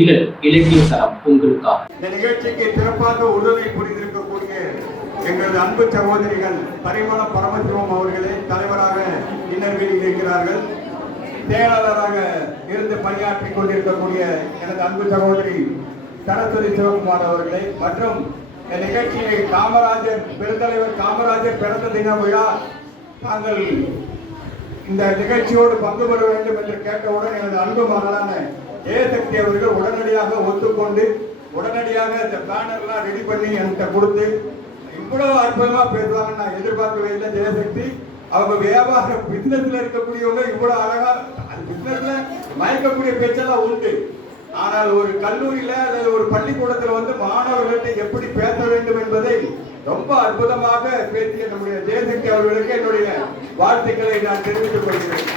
இலக்கிய தரம் உங்களுக்காக. இந்த நிகழ்ச்சிக்கு சிறப்பாக உறுதுணை புரிந்திருக்கக்கூடிய எங்களது அன்பு சகோதரிகள் பரிமளம் பரமசிவம் அவர்களே தலைவராக இன்னர்களில் இருக்கிறார்கள். செயலாளராக இருந்து பணியாற்றிக் கொண்டிருக்கக்கூடிய எனது அன்பு சகோதரி சரஸ்வதி சிவகுமார் அவர்களே மற்றும் இந்த நிகழ்ச்சியை காமராஜர் பெருந்தலைவர் காமராஜர் பிறந்த தின விழா தாங்கள் இந்த நிகழ்ச்சியோடு பங்கு பெற வேண்டும் என்று கேட்டவுடன் எனது அன்பு மகளான ஜெயசக்தி அவர்கள் உடனடியாக ஒத்துக்கொண்டு உடனடியாக இந்த பேனர்லாம் ரெடி பண்ணி என்கிட்ட கொடுத்து இவ்வளவு அற்புதமா பேசுவாங்க நான் எதிர்பார்க்கவே இல்லை. ஜெயசக்தி அவங்க வியாபார பிசினஸ்ல இருக்கக்கூடியவங்க இவ்வளவு அழகா பிசினஸ்ல மயக்கக்கூடிய பேச்செல்லாம் உண்டு. ஆனால் ஒரு கல்லூரியில அல்லது ஒரு பள்ளிக்கூடத்துல வந்து மாணவர்கள்ட்ட எப்படி பேச வேண்டும் என்பதை ரொம்ப அற்புதமாக பேசிய நம்முடைய ஜெயசக்தி அவர்களுக்கு என்னுடைய வாழ்த்துக்களை நான் தெரிவித்துக் கொள்கிறேன்.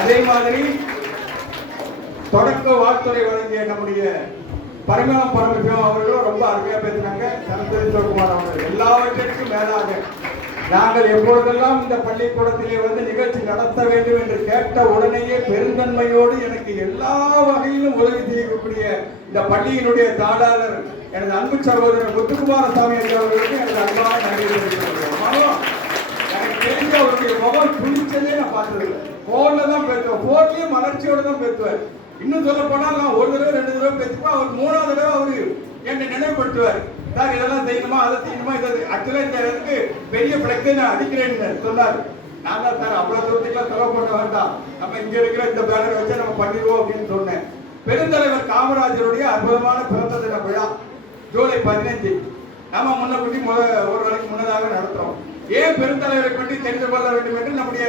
அதே மாதிரி தொடக்க வாழ்த்துறை வழங்கிய நம்முடைய பரிமளம் பரமசிவம் அவர்களும் ரொம்ப அருமையா பேசினாங்க. சரஸ்வதி சிவகுமார் அவர்கள் எல்லாவற்றிற்கும் மேலாக நாங்கள் எப்பொழுதெல்லாம் இந்த பள்ளிக்கூடத்திலே வந்து நிகழ்ச்சி நடத்த வேண்டும் என்று கேட்ட உடனேயே பெருந்தன்மையோடு எனக்கு எல்லா வகையிலும் உதவி செய்யக்கூடிய இந்த பள்ளியினுடைய தாளாளர் எனது அன்பு சகோதரர் முத்துக்குமாரசாமி அவர்களுக்கு எனது அன்பான நன்றி தெரிவித்துள்ளோம். எனக்கு தெரிஞ்ச அவருடைய முகம் துணிச்சதே நான் பார்த்ததில்லை. போன்ல தான் பேசுவேன், போன்லயே மலர்ச்சியோட தான் பேசுவார். இன்னும் சொல்ல போனால் நான் ஒரு தடவை 2 தடவை பேசுவேன். அவர் 3ஆவது தடவை அவரு என்னை நினைவுபடுத்துவார். சார் இதெல்லாம் செய்யணுமா அதை செய்யணுமா இதை ஆக்சுவலா இந்த இடத்துக்கு பெரிய பிளக்ஸை நான் அடிக்கிறேன்னு சொன்னார். நான் தான் சார் அவ்வளவு தூரத்துக்குலாம் செலவு பண்ண வேண்டாம், நம்ம இங்க இருக்கிற இந்த பேனர் வச்சு நம்ம பண்ணிடுவோம் அப்படின்னு சொன்னேன். பெருந்தலைவர் காமராஜருடைய அற்புதமான பிறந்த தின விழா ஜூலை 15 நாம முன்னக்கூட்டி ஒரு நாளைக்கு முன்னதாக நடத்துறோம். ஏன் பெருந்தலைவரை பற்றி தெரிந்து கொள்ள வேண்டும் என்று நம்முடைய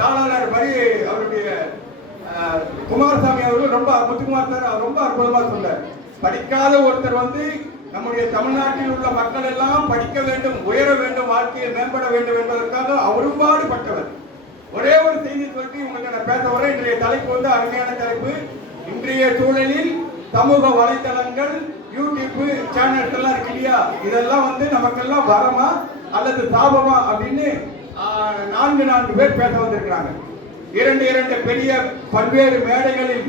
தாளாளர் பரி அவருடைய குமாரசாமி அவர்கள் ரொம்ப முத்துக்குமார் சார் ரொம்ப அற்புதமா சொன்னார். படிக்காத ஒருத்தர் வந்து நம்முடைய தமிழ்நாட்டில் உள்ள மக்கள் எல்லாம் படிக்க வேண்டும், உயர வேண்டும், வாழ்க்கையை மேம்பட வேண்டும் என்பதற்காக அவரும்பாடுபட்டவர். ஒரே ஒரு செய்தி சொல்லி உங்களுக்கு நான் பேச வரேன். இன்றைய தலைப்பு வந்து அருமையான தலைப்பு. இன்றைய சூழலில் சமூக வலைதளங்கள் யூடியூப் சேனல்ஸ் எல்லாம் இருக்கு இல்லையா, இதெல்லாம் வந்து நமக்கெல்லாம் வரமா அல்லது சாபமா அப்படின்னு 4 பேர் பேச வந்திருக்கிறாங்க. 2 பெரிய பல்வேறு மேடைகளில்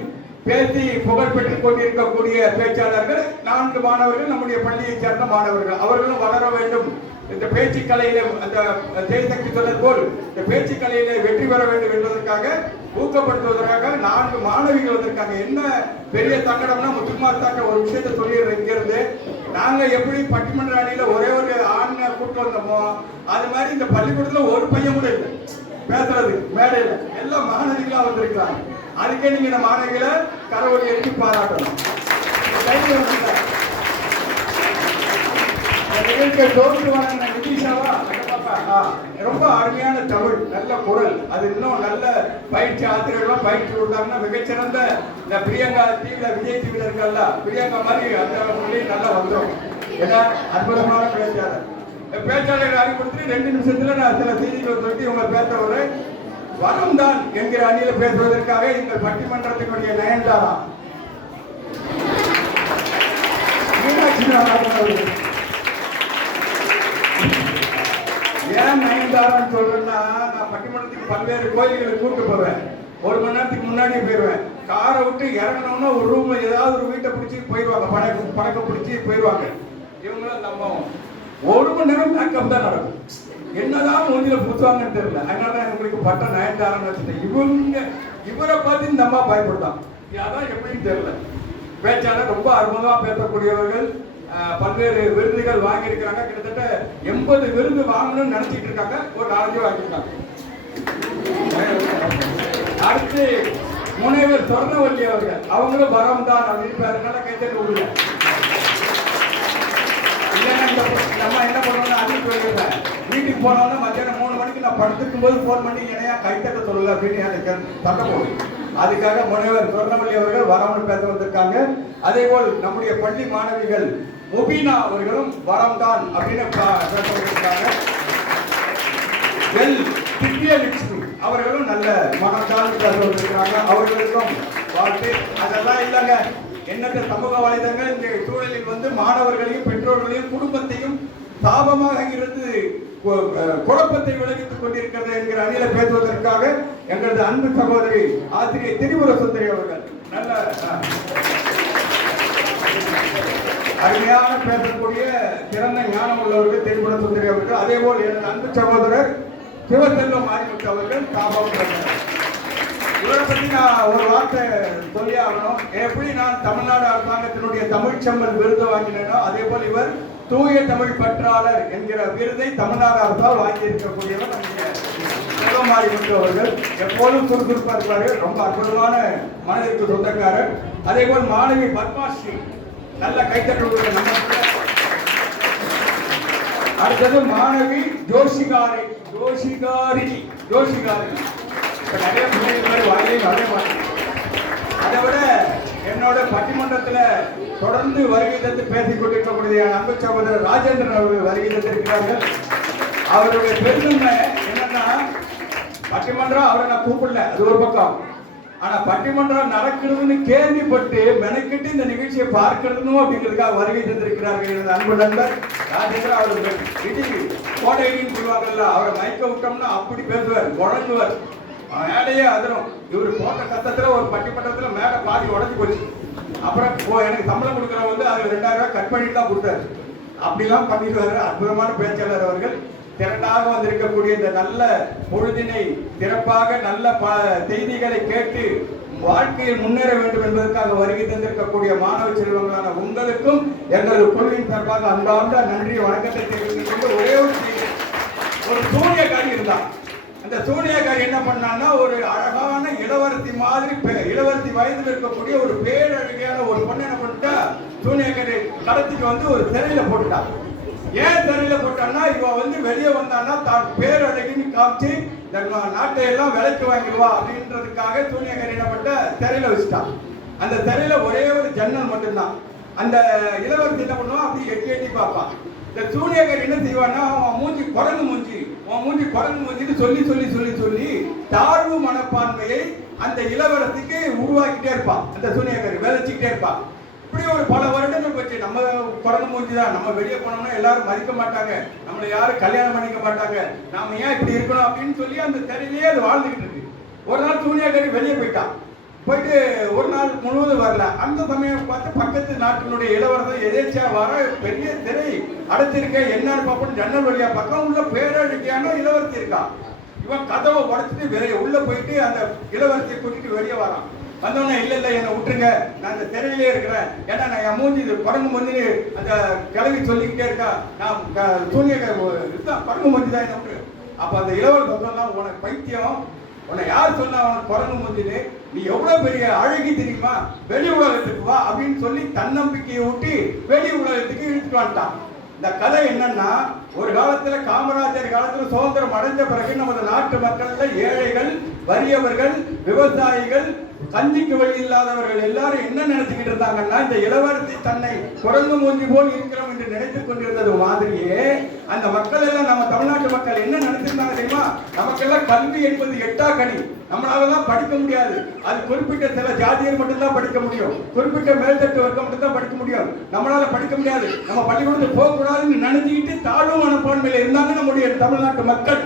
பேசி புகழ் பெற்றுக் கொண்டிருக்கக்கூடிய பேச்சாளர்கள் 4 மாணவர்கள் நம்முடைய பள்ளியை சேர்ந்த மாணவர்கள். அவர்களும் வளர வேண்டும், இந்த பேச்சு கலையில அந்த ஜெயசக்தி சொன்னது போல் இந்த பேச்சு கலையில வெற்றி பெற வேண்டும் என்பதற்காக ஊக்கப்படுத்துவதற்காக 4 மாணவிகள் வந்திருக்காங்க. என்ன பெரிய சங்கடம்னா முத்துக்குமார் சார் ஒரு விஷயத்தை சொல்லிடுறேன். இங்கிருந்து நாங்க எப்படி பட்டிமன்ற அணியில ஒரே ஒரு ஆணை கூட்டு வந்தோமோ அது மாதிரி இந்த பள்ளிக்கூடத்துல ஒரு பையன் கூட இல்லை பேசுறது மேடையில, எல்லாம் மாணவிகளா வந்திருக்கிறாங்க. அதுக்கே நீங்க இந்த மாணவிகளை கரவொலி எழுதி பாராட்டணும். ரொம்ப அருமையான தமிழ், நல்ல குரல், அது இன்னும் நல்ல பயிற்சி ஆசிரியர்கள் பயிற்சி கொடுத்தாங்கன்னா மிகச்சிறந்த இந்த பிரியங்கா டிவில விஜய் டிவில இருக்கல்ல பிரியங்கா மாதிரி அந்த மொழியும் நல்லா வந்துடும். ஏன்னா அற்புதமான பேச்சாளர். பேச்சாளர்கள் அறிவுறுத்தி 2 நிமிஷத்துல நான் சில செய்திகளை சொல்லி இவங்க பேச ஒரு வரம் தான் என்கிற அணியில பேசுவதற்காக எங்கள் பட்டிமன்றத்தினுடைய நயன்தாரா ஏன் நயன்தாரான்னு சொல்றேன்னா, நான் பட்டிமன்றத்துக்கு பல்வேறு கோயில்களுக்கு கூட்டு போவேன். 1 மணி நேரத்துக்கு முன்னாடியே போயிடுவேன். காரை விட்டு இறங்கணும்னா ஒரு ரூம்ல ஏதாவது ஒரு வீட்டை பிடிச்சி போயிடுவாங்க, பணக்கம் பிடிச்சி போயிடுவாங்க. இவங்களும் நம்ம 1 மணி நேரம் மேக்கப் தான் நடக்கும். என்னதான் மூஞ்சில புத்துவாங்கன்னு தெரியல. அதனால உங்களுக்கு பட்ட நயன்தாரான்னு வச்சுட்டேன். இவரை பார்த்து இந்த அம்மா பயப்படுதான், அதான் எப்படின்னு தெரியல. பேச்சாளர் ரொம்ப அற்புதமா பேசக்கூடியவர்கள், பல்வேறு விருதுகள் வாங்கி இருக்கிறாங்க. கிட்டத்தட்ட 80 விருது வாங்கணும்னு நினைச்சிட்டு இருக்காங்க. ஒரு 4 வாங்கியிருக்காங்க. அடுத்து முனைவர் சொர்ணவல்லி அவர்கள், அவங்களும் வரம் தான் அப்படின்னு கைத்தட்டு விடுங்க. நம்ம என்ன பண்ணுவோம்னா அதுக்கு சொல்லிடுறேன். வீட்டுக்கு போனாலும் மத்தியானம் 3 மணிக்கு நான் படுத்துக்கும் போது போன் பண்ணி என்னையா கைத்தட்ட சொல்லல அப்படின்னு எனக்கு சண்டை போடும். அதுக்காக முனைவர் சொர்ணவல்லி அவர்கள் வரம்னு பேச வந்திருக்காங்க. அதே போல் நம்முடைய பள்ளி மாணவிகள் முபீனா அவர்களும் வரம் தான் அப்படின்னு பேச வந்திருக்காங்க. திவ்யலட்சுமி அவர்களும் நல்ல மனசார்ந்து பேச வந்திருக்கிறாங்க. அவர்களுக்கும் வாழ்த்து. அதெல்லாம் இல்லைங்க, என்னென்ன சமூக வலைதளங்கள் இந்த சூழலில் வந்து மாணவர்களையும் பெற்றோர்களையும் குடும்பத்தையும் சாபமாக இருந்து குழப்பத்தை விளைவித்துக் கொண்டிருக்கிறது என்கிற அணியில பேசுவதற்காக எங்களது அன்பு சகோதரி ஆசிரியர் திரிபுர சுந்தரி அவர்கள் நல்ல அருமையான பேசக்கூடிய சிறந்த ஞானம் உள்ளவர்கள் தென்புட சுந்தரி அவர்கள், அதே போல் எனது அன்பு சகோதரர் சிவசெல்வம் மாரிமுத்து அவர்கள் காபாவும். இவரை பற்றி நான் ஒரு வார்த்தை சொல்லி ஆகணும். எப்படி நான் தமிழ்நாடு அரசாங்கத்தினுடைய தமிழ்ச்செம்மல் விருது வாங்கினேனோ அதே போல் இவர் தூய தமிழ் பற்றாளர் என்கிற விருதை தமிழ்நாடு அரசால் வாங்கி இருக்கக்கூடியவர் செல்வம் மாரிமுத்து அவர்கள். எப்போதும் சுறுசுறுப்பா இருப்பாரு, ரொம்ப அற்புதமான மனதிற்கு சொந்தக்காரர். அதே போல் மாணவி பத்மாஸ்ரீ, நல்ல கைத்தட்டுடைய நம்ம. அடுத்தது மாணவி ஜோஷிகாரி. நிறைய பிள்ளைகள் வாயிலையும் வரைய மாட்டேன். அதை விட என்னோட பட்டிமன்றத்தில் தொடர்ந்து வருகை தந்து பேசிக் கொண்டிருக்கக்கூடிய அன்பு சகோதரர் ராஜேந்திரன் அவர்கள் வருகை தந்திருக்கிறார்கள். அவருடைய பெருமை என்னன்னா, பட்டிமன்றம் அவரை நான் கூப்பிடல, அது ஒரு பக்கம். ஆனா பட்டிமன்றம் நடக்கிறதுன்னு கேள்விப்பட்டு மெனக்கிட்டு இந்த நிகழ்ச்சியை பார்க்கணும் அப்படிங்கிறதுக்காக வருகை தந்திருக்கிறார்கள் எனது அன்பு நண்பர் ராஜேந்திரன் அவர்கள். இடிக்கு கோடைன்னு சொல்லுவாங்கல்ல, அவரை மயக்க விட்டோம்னா அப்படி பேசுவார், குழங்குவார், மேடையே அதிரும். இவர் போட்ட கத்தத்துல ஒரு பட்டிமன்றத்துல மேடை பாதி உடஞ்சி போச்சு. அப்புறம் எனக்கு சம்பளம் கொடுக்குறவங்க வந்து அது 2000 ரூபாய் கட் பண்ணிட்டு தான் கொடுத்தாரு. அப்படிலாம் பண்ணிடுவாரு. அற்புதமான பேச்சாளர் அவர்கள். திரண்டாக வந்திருக்கக்கூடிய இந்த நல்ல பொழுதினை சிறப்பாக நல்ல செய்திகளை கேட்டு வாழ்க்கையில் முன்னேற வேண்டும் என்பதற்காக வருகை தந்திருக்கக்கூடிய மாணவ செல்வங்களான உங்களுக்கும் எங்களது குழுவின் சார்பாக அன்பார்ந்த நன்றி வணக்கத்தை தெரிவித்துக் கொண்டு ஒரே ஒரு சூனியக்காரி இருந்தான். அந்த சூனியக்காரி என்ன பண்ணான்னா, ஒரு அழகான இளவரசி மாதிரி இளவரசி வயதில் இருக்கக்கூடிய ஒரு பேரழகியான ஒரு பொண்ணு என்ன பண்ணிட்டா, சூனியக்காரி கடத்திட்டு வந்து ஒரு சிறையில போட்டுட்டான். ஏன் சிறையில போட்டான்னா, இவ வந்து வெளியே வந்தான்னா தான் பேரழகின்னு காமிச்சு இந்த நாட்டை எல்லாம் விலைக்கு வாங்கிடுவா அப்படின்றதுக்காக சூனியக்காரி என்ன பண்ணிட்ட, சிறையில வச்சுட்டான். அந்த சிறையில ஒரே ஒரு ஜன்னல் மட்டும்தான். அந்த இளவரசி என்ன பண்ணுவான், அப்படி எட்டி எட்டி பார்ப்பான். இந்த சூனியக்காரி என்ன செய்வான்னா, அவன் மூஞ்சி குரங்கு மூஞ்சின்னு சொல்லி சொல்லி சொல்லி சொல்லி தாழ்வு மனப்பான்மையை அந்த இளவரசிக்கு உருவாக்கிட்டே இருப்பான். அந்த சூனியக்காரி விளைச்சிக்கிட்டே இருப்பான். இப்படி ஒரு பல வருடங்கள் போச்சு. நம்ம குரங்கு மூஞ்சி தான், நம்ம வெளியே போனோம்னா எல்லாரும் மதிக்க மாட்டாங்க, நம்மளை யாரும் கல்யாணம் பண்ணிக்க மாட்டாங்க, நாம ஏன் இப்படி இருக்கணும் அப்படின்னு சொல்லி அந்த திரையிலேயே அது வாழ்ந்துகிட்டு இருக்கு. ஒரு நாள் சூனியக்காரி வெளியே போயிட்டான். போயிட்டு ஒரு நாள் முழுவதும் வரல. அந்த சமயம் பார்த்து பக்கத்து நாட்டினுடைய இளவரசர் எதேச்சியா வர, பெரிய திரை அடைச்சிருக்க, என்னன்னு பார்ப்போம். ஜன்னல் வழியா பக்கம் உள்ள பேரழகியான இளவரசி இருக்கான். இவன் கதவை உடைச்சிட்டு வெளியே உள்ள போயிட்டு அந்த இளவரசியை கூட்டிட்டு வெளியே வரான். வந்தோடனே இல்லை என்னை விட்டுருங்க, நான் அந்த திரையிலே இருக்கிறேன், ஏன்னா நான் என் மூஞ்சி குரங்கு மூஞ்சி அந்த கிளவி சொல்லிக்கிட்டே இருக்கா, நான் சூனிய குரங்கு மூஞ்சி தான் என்ன விட்டுரு. அப்போ அந்த இளவரசர் சொன்னா, உனக்கு பைத்தியம், உன்னை யார் சொன்னா உனக்கு குரங்கு மூஞ்சின்னு, நீ எவ்வளவு பெரிய அழகி தெரியுமா, வெளி உலகத்துக்கு வா அப்படின்னு சொல்லி தன்னம்பிக்கையை ஊட்டி வெளி உலகத்துக்கு இழுத்துட்டு வந்துட்டான். இந்த கதை என்னன்னா, ஒரு காலத்துல காமராஜர் காலத்துல சுதந்திரம் அடைஞ்ச பிறகு நமது நாட்டு மக்கள்ல ஏழைகள், வறியவர்கள், விவசாயிகள், கஞ்சிக்கு வழி இல்லாதவர்கள் எல்லாரும் என்ன நினைச்சுக்கிட்டு இருந்தாங்கன்னா, இந்த இளவரசி தன்னை குரங்கு மூஞ்சி போல் இருக்கிறோம் என்று நினைத்துக் கொண்டிருந்தது மாதிரியே அந்த மக்கள் எல்லாம், நம்ம தமிழ்நாட்டு மக்கள் என்ன நினைச்சிருந்தாங்க தெரியுமா, நமக்கெல்லாம் கல்வி என்பது எட்டாக்கனி, நம்மளாலதான் படிக்க முடியாது, அது குறிப்பிட்ட சில ஜாதியர் மட்டும்தான் படிக்க முடியும், குறிப்பிட்ட மேல்தட்டு வர்க்கம் மட்டும்தான் படிக்க முடியும், நம்மளால படிக்க முடியாது, நம்ம பள்ளிக்கூடத்துக்கு போகக்கூடாதுன்னு நினைச்சுக்கிட்டு தாழ்வு மனப்பான்மையில இருந்தாங்க நம்முடைய தமிழ்நாட்டு மக்கள்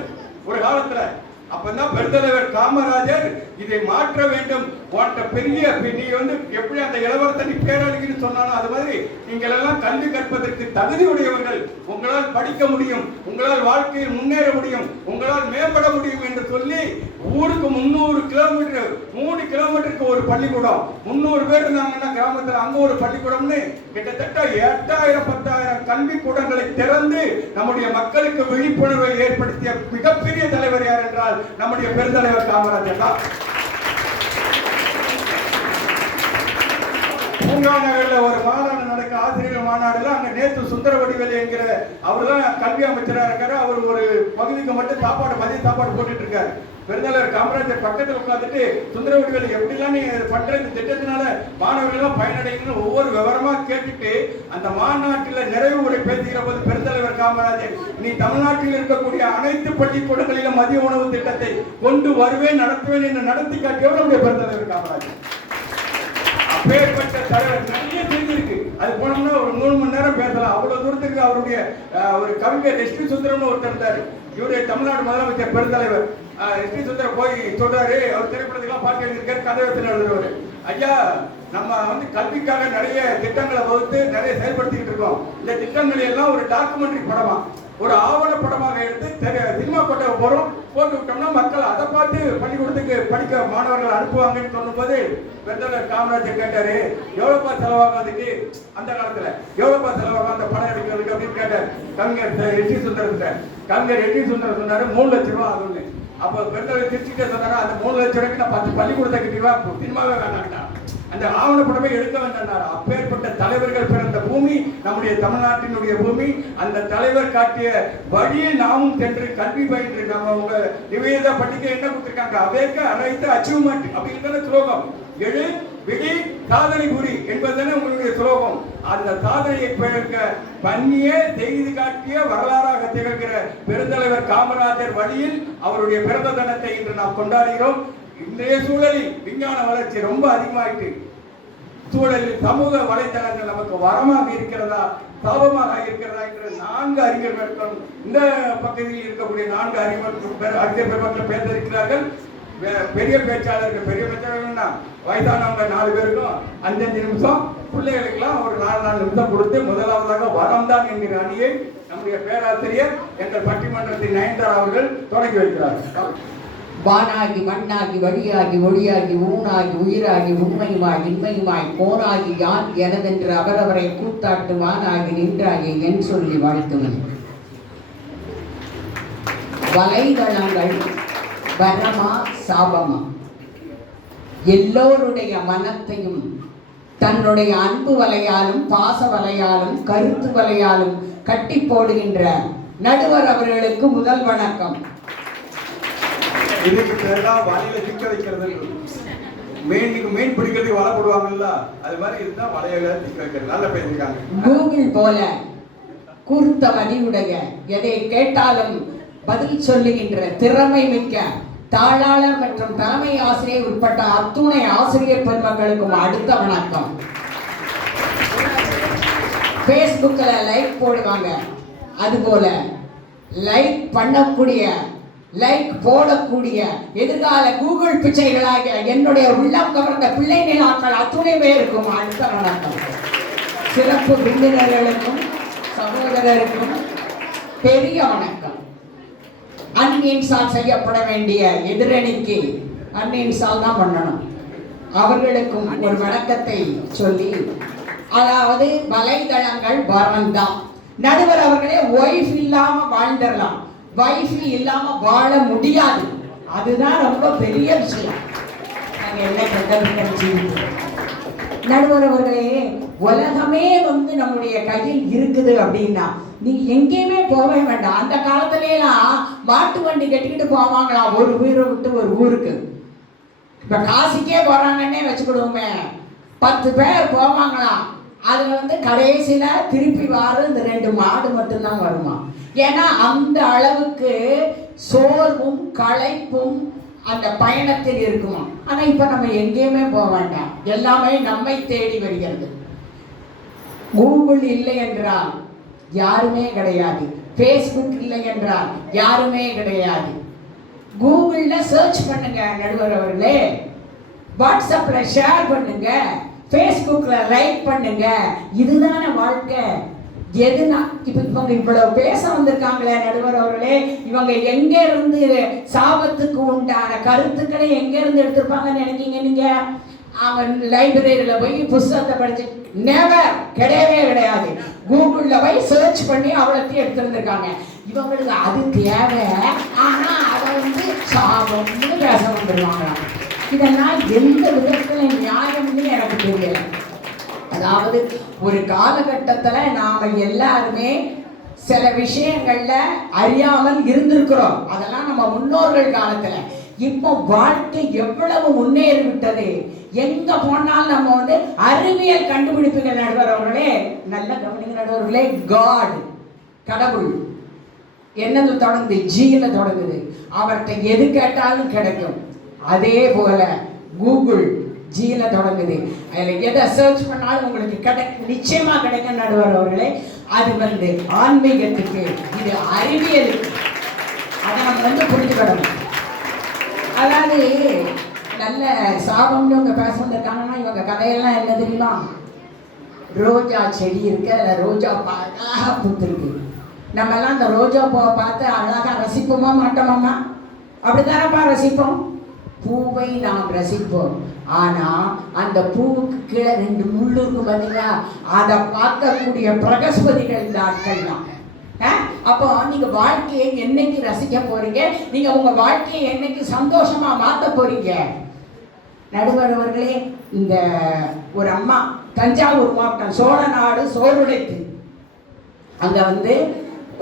ஒரு காலத்துல. அப்பதான் பெருந்தலைவர் காமராஜர் இதை மாற்ற வேண்டும், பெரிய நீ வந்து எப்படி அந்த இளவரசனை பேரழகின்னு சொன்னாலும் அது மாதிரி நீங்கள் எல்லாம் கல்வி கற்பதற்கு தகுதி உடையவர்கள், உங்களால் படிக்க முடியும், உங்களால் வாழ்க்கையில் முன்னேற முடியும், உங்களால் மேம்பட முடியும் என்று சொல்லி ஊருக்கு 300 கிலோமீட்டர் 3 கிலோமீட்டருக்கு ஒரு பள்ளிக்கூடம், 300 பேர் இருந்தாங்கன்னா கிராமத்தில் அங்க ஒரு பள்ளிக்கூடம்னு கிட்டத்தட்ட 8000 10,000 கல்வி கூடங்களை திறந்து நம்முடைய மக்களுக்கு விழிப்புணர்வை ஏற்படுத்திய மிகப்பெரிய தலைவர் யார் என்றால் நம்முடைய பெருந்தலைவர் காமராஜர் தான். பூங்கா நகர்ல ஒரு மாநாடு நடக்க, ஆசிரியர் மாநாடுல, அங்க நேற்று சுந்தரவடிவேலு என்கிற அவர் தான் கல்வி அமைச்சராக இருக்காரு. அவர் ஒரு பகுதிக்கு மட்டும் மதிய சாப்பாடு போட்டுட்டு இருக்காரு. பெருந்தலைவர் காமராஜர் பக்கத்தில் உட்காந்துட்டு சுந்தரவடிவேலு எப்படிலாம் நீ பண்ற இந்த திட்டத்தினால மாணவர்கள் பயனடைங்கன்னு ஒவ்வொரு விவரமா கேட்டுட்டு அந்த மாநாட்டில் நிறைவு உரை பேசுகிற போது பெருந்தலைவர் காமராஜர், நீ தமிழ்நாட்டில் இருக்கக்கூடிய அனைத்து பள்ளிக்கூடங்களிலும் மதிய உணவு திட்டத்தை கொண்டு வருவேன், நடத்துவேன் என்று நடத்தி காட்டியவர் நம்முடைய பெருந்தலைவர் காமராஜர். அப்பேற்பட்ட தலைவர் நிறைய தெரிஞ்சிருக்கு. அது போனோம்னா ஒரு 3 மணி நேரம் பேசலாம். அவ்வளவு தூரத்துக்கு அவருடைய ஒரு கவிஞர் எஸ் பி சுந்தரம்னு ஒருத்தர் இருந்தாரு. இவருடைய தமிழ்நாடு முதலமைச்சர் பெருந்தலைவர் எஸ் பி சுந்தரம் போய் சொல்றாரு, அவர் திரைப்படத்துக்கெல்லாம் பாட்டு எழுதியிருக்காரு, கதை வச்சு எழுதுறவர். ஐயா நம்ம கல்விக்காக நிறைய திட்டங்களை வகுத்து நிறைய செயல்படுத்திக்கிட்டு இருக்கோம். இந்த திட்டங்களை எல்லாம் ஒரு டாக்குமெண்ட்ரி படமா, ஒரு ஆவண படமாக எடுத்து சினிமா கொட்டை போட்டு விட்டோம்னா மக்கள் அதை பார்த்து பள்ளிக்கூடத்துக்கு படிக்க மாணவர்கள் அனுப்புவாங்கன்னு சொல்லும்போது பெருந்தலைவர் காமராஜர் கேட்டாரு, எவ்வளவுப்பா செலவாகும் அதுக்கு, அந்த காலத்துல எவ்வளவுப்பா செலவாகும் அந்த படம் எடுக்கிறதுக்கு அப்படின்னு கேட்டார் கவிஞர் எட்டி சுந்தரத்தை. கவிஞர் எட்டி சுந்தரம் சொன்னாரு 3 லட்சம் ரூபா ஆகும்னு. அப்போ பெருந்தலைவர் திருச்சிட்டே சொன்னாரு, அந்த 3 லட்சம் ரூபாய்க்கு நான் 10 பள்ளிக்கூடத்தை கட்டிடுவா, சினிமாவே வேணாங்கண்ணா, அந்த ஆவணப்படமே எடுக்க வேண்டாம். அப்பேற்பட்ட தலைவர்கள் பிறந்த பூமி நம்முடைய தமிழ்நாட்டினுடைய பூமி. அந்த தலைவர் காட்டிய வழியை நாமும் சென்று கல்வி பயின்று நம்ம உங்க நிவேதா பண்டிகை என்ன கொடுத்திருக்காங்க, அவேக்க அனைத்து அச்சீவ்மெண்ட் அப்படிங்கிற ஸ்லோகம், எழு விழி சாதனை புரி என்பதுதானே உங்களுடைய ஸ்லோகம். அந்த சாதனையை பண்ணியே செய்து காட்டிய வரலாறாக திகழ்கிற பெருந்தலைவர் காமராஜர் வழியில் அவருடைய பிறந்த தினத்தை இன்று நாம் கொண்டாடுகிறோம். இன்றைய சூழலில் விஞ்ஞான வளர்ச்சி ரொம்ப அதிகமாயிட்டு, சூழலில் சமூக வலைதளங்கள் நமக்கு வரமாக இருக்கிறதா சாபமாக இருக்கிறதா என்ற 4 அறிஞர்களும் இந்த பகுதியில் இருக்கக்கூடிய 4 அறிஞர் பெருமக்கள் பேச இருக்கிறார்கள். பெரிய பேச்சாளர்கள், பெரிய பேச்சாளர்கள்னா வயதானவங்க 4 பேருக்கும் 5-5 நிமிஷம், பிள்ளைகளுக்கெல்லாம் ஒரு 4 நிமிஷம் கொடுத்து முதலாவதாக வரம் தான் என்கிற அணியை நம்முடைய பேராசிரியர் எங்கள் பட்டிமன்றத்தின் நயன்தாரா அவர்கள் தொடங்கி வைக்கிறார்கள். வானாகி மண்ணாகி வழியாகி ஒளியாகி ஊனாகி உயிராகி உண்மையுமாய் இன்மையுமாய் போனாகி யான் எனதென்று அவரவரை கூத்தாட்டு வானாகி நின்றாகி என் சொல்லி வாழ்த்துவன். வலைதளங்கள் வரமா சாபமா? எல்லோருடைய மனத்தையும் தன்னுடைய அன்பு வலையாலும் பாச வலையாலும் கருத்து வலையாலும் கட்டி போடுகின்ற நடுவர் அவர்களுக்கு முதல் வணக்கம். இதுக்கு பேர்தான் வலையில சிக்க வைக்கிறது. மீன் பிடிக்கிறதுக்கு வலை போடுவாங்கல்ல, அது மாதிரி இதுதான் வலையில சிக்க வைக்கிறது. நல்லா பேசிருக்காங்க. கூகுள் போல கூர்த்த மதியுடைய எதை கேட்டாலும் பதில் சொல்லுகின்ற திறமை மிக்க தாளாளர் மற்றும் தலைமை ஆசிரியர் உட்பட்ட அத்துணை ஆசிரியர் பெருமக்களுக்கும் அடுத்த வணக்கம். பேஸ்புக்ல லைக் போடுவாங்க, அதுபோல லைக் பண்ணக்கூடிய லைக் போடக்கூடிய எதிர்கால கூகுள் பிச்சைகளாக என்னுடைய உள்ளம் கவர்ந்த பிள்ளை நிலாக்கள் அத்துணை பேருக்கும் அடுத்த வணக்கம். சிறப்பு விருந்தினர்களுக்கும் சகோதரருக்கும் பெரிய வணக்கம். அன்இன்ஸ்டால் செய்யப்பட வேண்டிய எதிரணிக்கு அன்இன்ஸ்டால் தான் பண்ணணும். அவர்களுக்கும் ஒரு வணக்கத்தை சொல்லி, அதாவது வலைதளங்கள் வரந்தான். நடுவர் அவர்களே ஒய்ஃப் இல்லாம வாழ்ந்துடலாம், வைஃப் இல்லாம வாழ முடியாது. அதுதான் ரொம்ப பெரிய விஷயம். நடுவர் அவர்களே, உலகமே நம்முடைய கையில் இருக்குது அப்படின்னா நீ எங்கேயுமே போகவே வேண்டாம். அந்த காலத்திலாம் மாட்டு வண்டி கட்டிக்கிட்டு போவாங்களாம் ஒரு ஊரை விட்டு ஒரு ஊருக்கு. இப்ப காசிக்கே போறாங்கன்னே வச்சுக்கிடுவோமே, 10 பேர் போவாங்களாம். அதுல கடைசியில திருப்பி வாரம் இந்த 2 மாடு மட்டும்தான் வருமா. ஏன்னா அந்த அளவுக்கு சோர்வும் களைப்பும் அந்த பயணத்தில் இருக்குமா. ஆனா இப்ப நம்ம எங்கேயுமே போக வேண்டாம், எல்லாமே நம்மை தேடி வருகிறது. கூகுள் இல்லை என்றால் யாருமே கிடையாது, ஃபேஸ்புக் இல்லை என்றால் யாருமே கிடையாது. கூகுள்ல சர்ச் பண்ணுங்க நடுவர் அவர்களே, வாட்ஸ்அப்ல ஷேர் பண்ணுங்க, ஃபேஸ்புக்ல லைக் பண்ணுங்க. இதுதான வாழ்க்கை. எதுனா இப்ப இவங்க இவ்வளவு பேச வந்திருக்காங்களே நடுவர் அவர்களே, இவங்க எங்க இருந்து சாபத்துக்கு உண்டான கருத்துக்களை எங்க இருந்து எடுத்திருப்பாங்கன்னு நினைக்கீங்க நீங்க? அவங்க லைப்ரரியில போய் புத்தகத்தை படிச்சு நெவர், கிடையவே கிடையாது. கூகுள்ல போய் சர்ச் பண்ணி அவ்வளோத்தையும் எடுத்திருந்திருக்காங்க. இவங்களுக்கு அது தேவை, ஆனா அதை சாபம்னு பேச வந்துடுவாங்களாம். இதெல்லாம் எந்த விதத்துல நியாயம்னு எனக்கு தெரியல. அதாவது ஒரு காலகட்டத்துல நாம எல்லாருமே சில விஷயங்கள்ல அறியாமல் இருந்திருக்கிறோம். அதெல்லாம் நம்ம முன்னோர்கள் காலத்துல. இப்போ வாழ்க்கை எவ்வளவு முன்னேறி விட்டது. எங்க போனாலும் நம்ம அறிவியல் கண்டுபிடிப்புகள் நடுவர் அவர்களே, நல்ல கவனிங்க நடுவர்களே. காட், கடவுள் என்னது தொடங்குது? ஜீல தொடங்குது. அவர்கிட்ட எது கேட்டாலும் கிடைக்கும். அதே போல கூகுள் ஜீல தொடங்குது. அதுல எதை சர்ச் பண்ணாலும் உங்களுக்கு நிச்சயமா கிடைக்கும் நடுவர் அவர்களே. அது ஆன்மீகத்துக்கு, இது அறிவியலுக்கு. அதை நம்ம புரிஞ்சுக்கணும். அதாவது நல்ல சாபம்னு இவங்க பேச வந்திருக்காங்கன்னா இவங்க கதையெல்லாம் என்ன தெரியுமா? ரோஜா செடி இருக்கு, அதில் ரோஜா அழகாக பூத்துருக்கு. நம்மெல்லாம் அந்த ரோஜா பூவை பார்த்து அழகாக ரசிப்போமா மாட்டோமாம்மா? அப்படித்தானப்பா ரசிப்போம். பூவை நாம் ரசிப்போம். ஆனால் அந்த பூவுக்கு கீழே 2 முள்ளு இருக்கு பார்த்தீங்களா? அதை பார்க்கக்கூடிய பிரகஸ்பதிகள் இந்த ஆட்கள் தான். அப்போ நீங்க வாழ்க்கையை என்னைக்கு ரசிக்க போறீங்க? நீங்க உங்க வாழ்க்கையை என்னைக்கு சந்தோஷமா மாற்ற போறீங்க? நடுவர் அவர்களே, இந்த ஒரு அம்மா தஞ்சாவூர் மாவட்டம் சோழநாடு சோறுடைத்து அங்க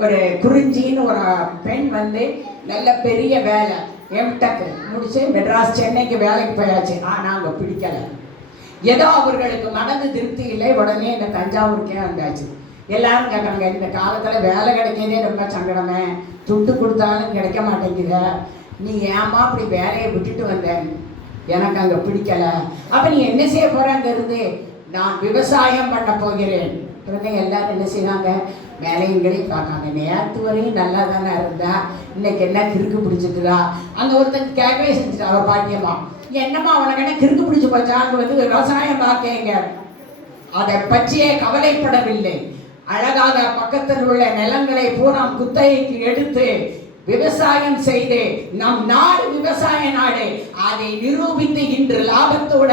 ஒரு குறிஞ்சின்னு ஒரு பெண் நல்ல பெரிய வேலை எம்டெக் முடிச்சு மெட்ராஸ் சென்னைக்கு வேலைக்கு போயாச்சு. ஆனால் அங்கே பிடிக்கல. ஏதோ அவர்களுக்கு மனது திருப்தி இல்லை. உடனே இந்த தஞ்சாவூருக்கே வந்தாச்சு. எல்லாரும் கேட்குறாங்க, இந்த காலத்தில் வேலை கிடைக்கிறதே ரொம்ப சங்கடமே, துட்டு கொடுத்தாலும் கிடைக்க மாட்டேங்குத, நீ ஏமா அப்படி வேலையை விட்டுட்டு வந்தேன்? எனக்கு அங்கே பிடிக்கல. அப்போ நீ என்ன செய்ய போற? அங்கே இருந்து நான் விவசாயம் பண்ண போகிறேன். உடனே எல்லாரும் என்ன செய்வாங்க? மேலையும் பார்க்காங்க. நேற்று வரையும் நல்லா தானே இருந்தா, இன்னைக்கு என்ன கிறுக்கு பிடிச்சிருக்குதா? அங்கே ஒருத்தங்க கேட்கவே செஞ்சுட்டா அவர் பாட்டியம்மா, என்னம்மா அவனுக்கு என்ன கிறுக்கு பிடிச்சி போச்சா? அங்கே விவசாயம் பார்க்கங்க. அதை பற்றியே கவலைப்படவில்லை. அழகாக பக்கத்தில் உள்ள நிலங்களை பூரா குத்தகைக்கு எடுத்து விவசாயம் செய்து நம் நாடு விவசாய நாடு அதை நிரூபித்து இன்று லாபத்தோட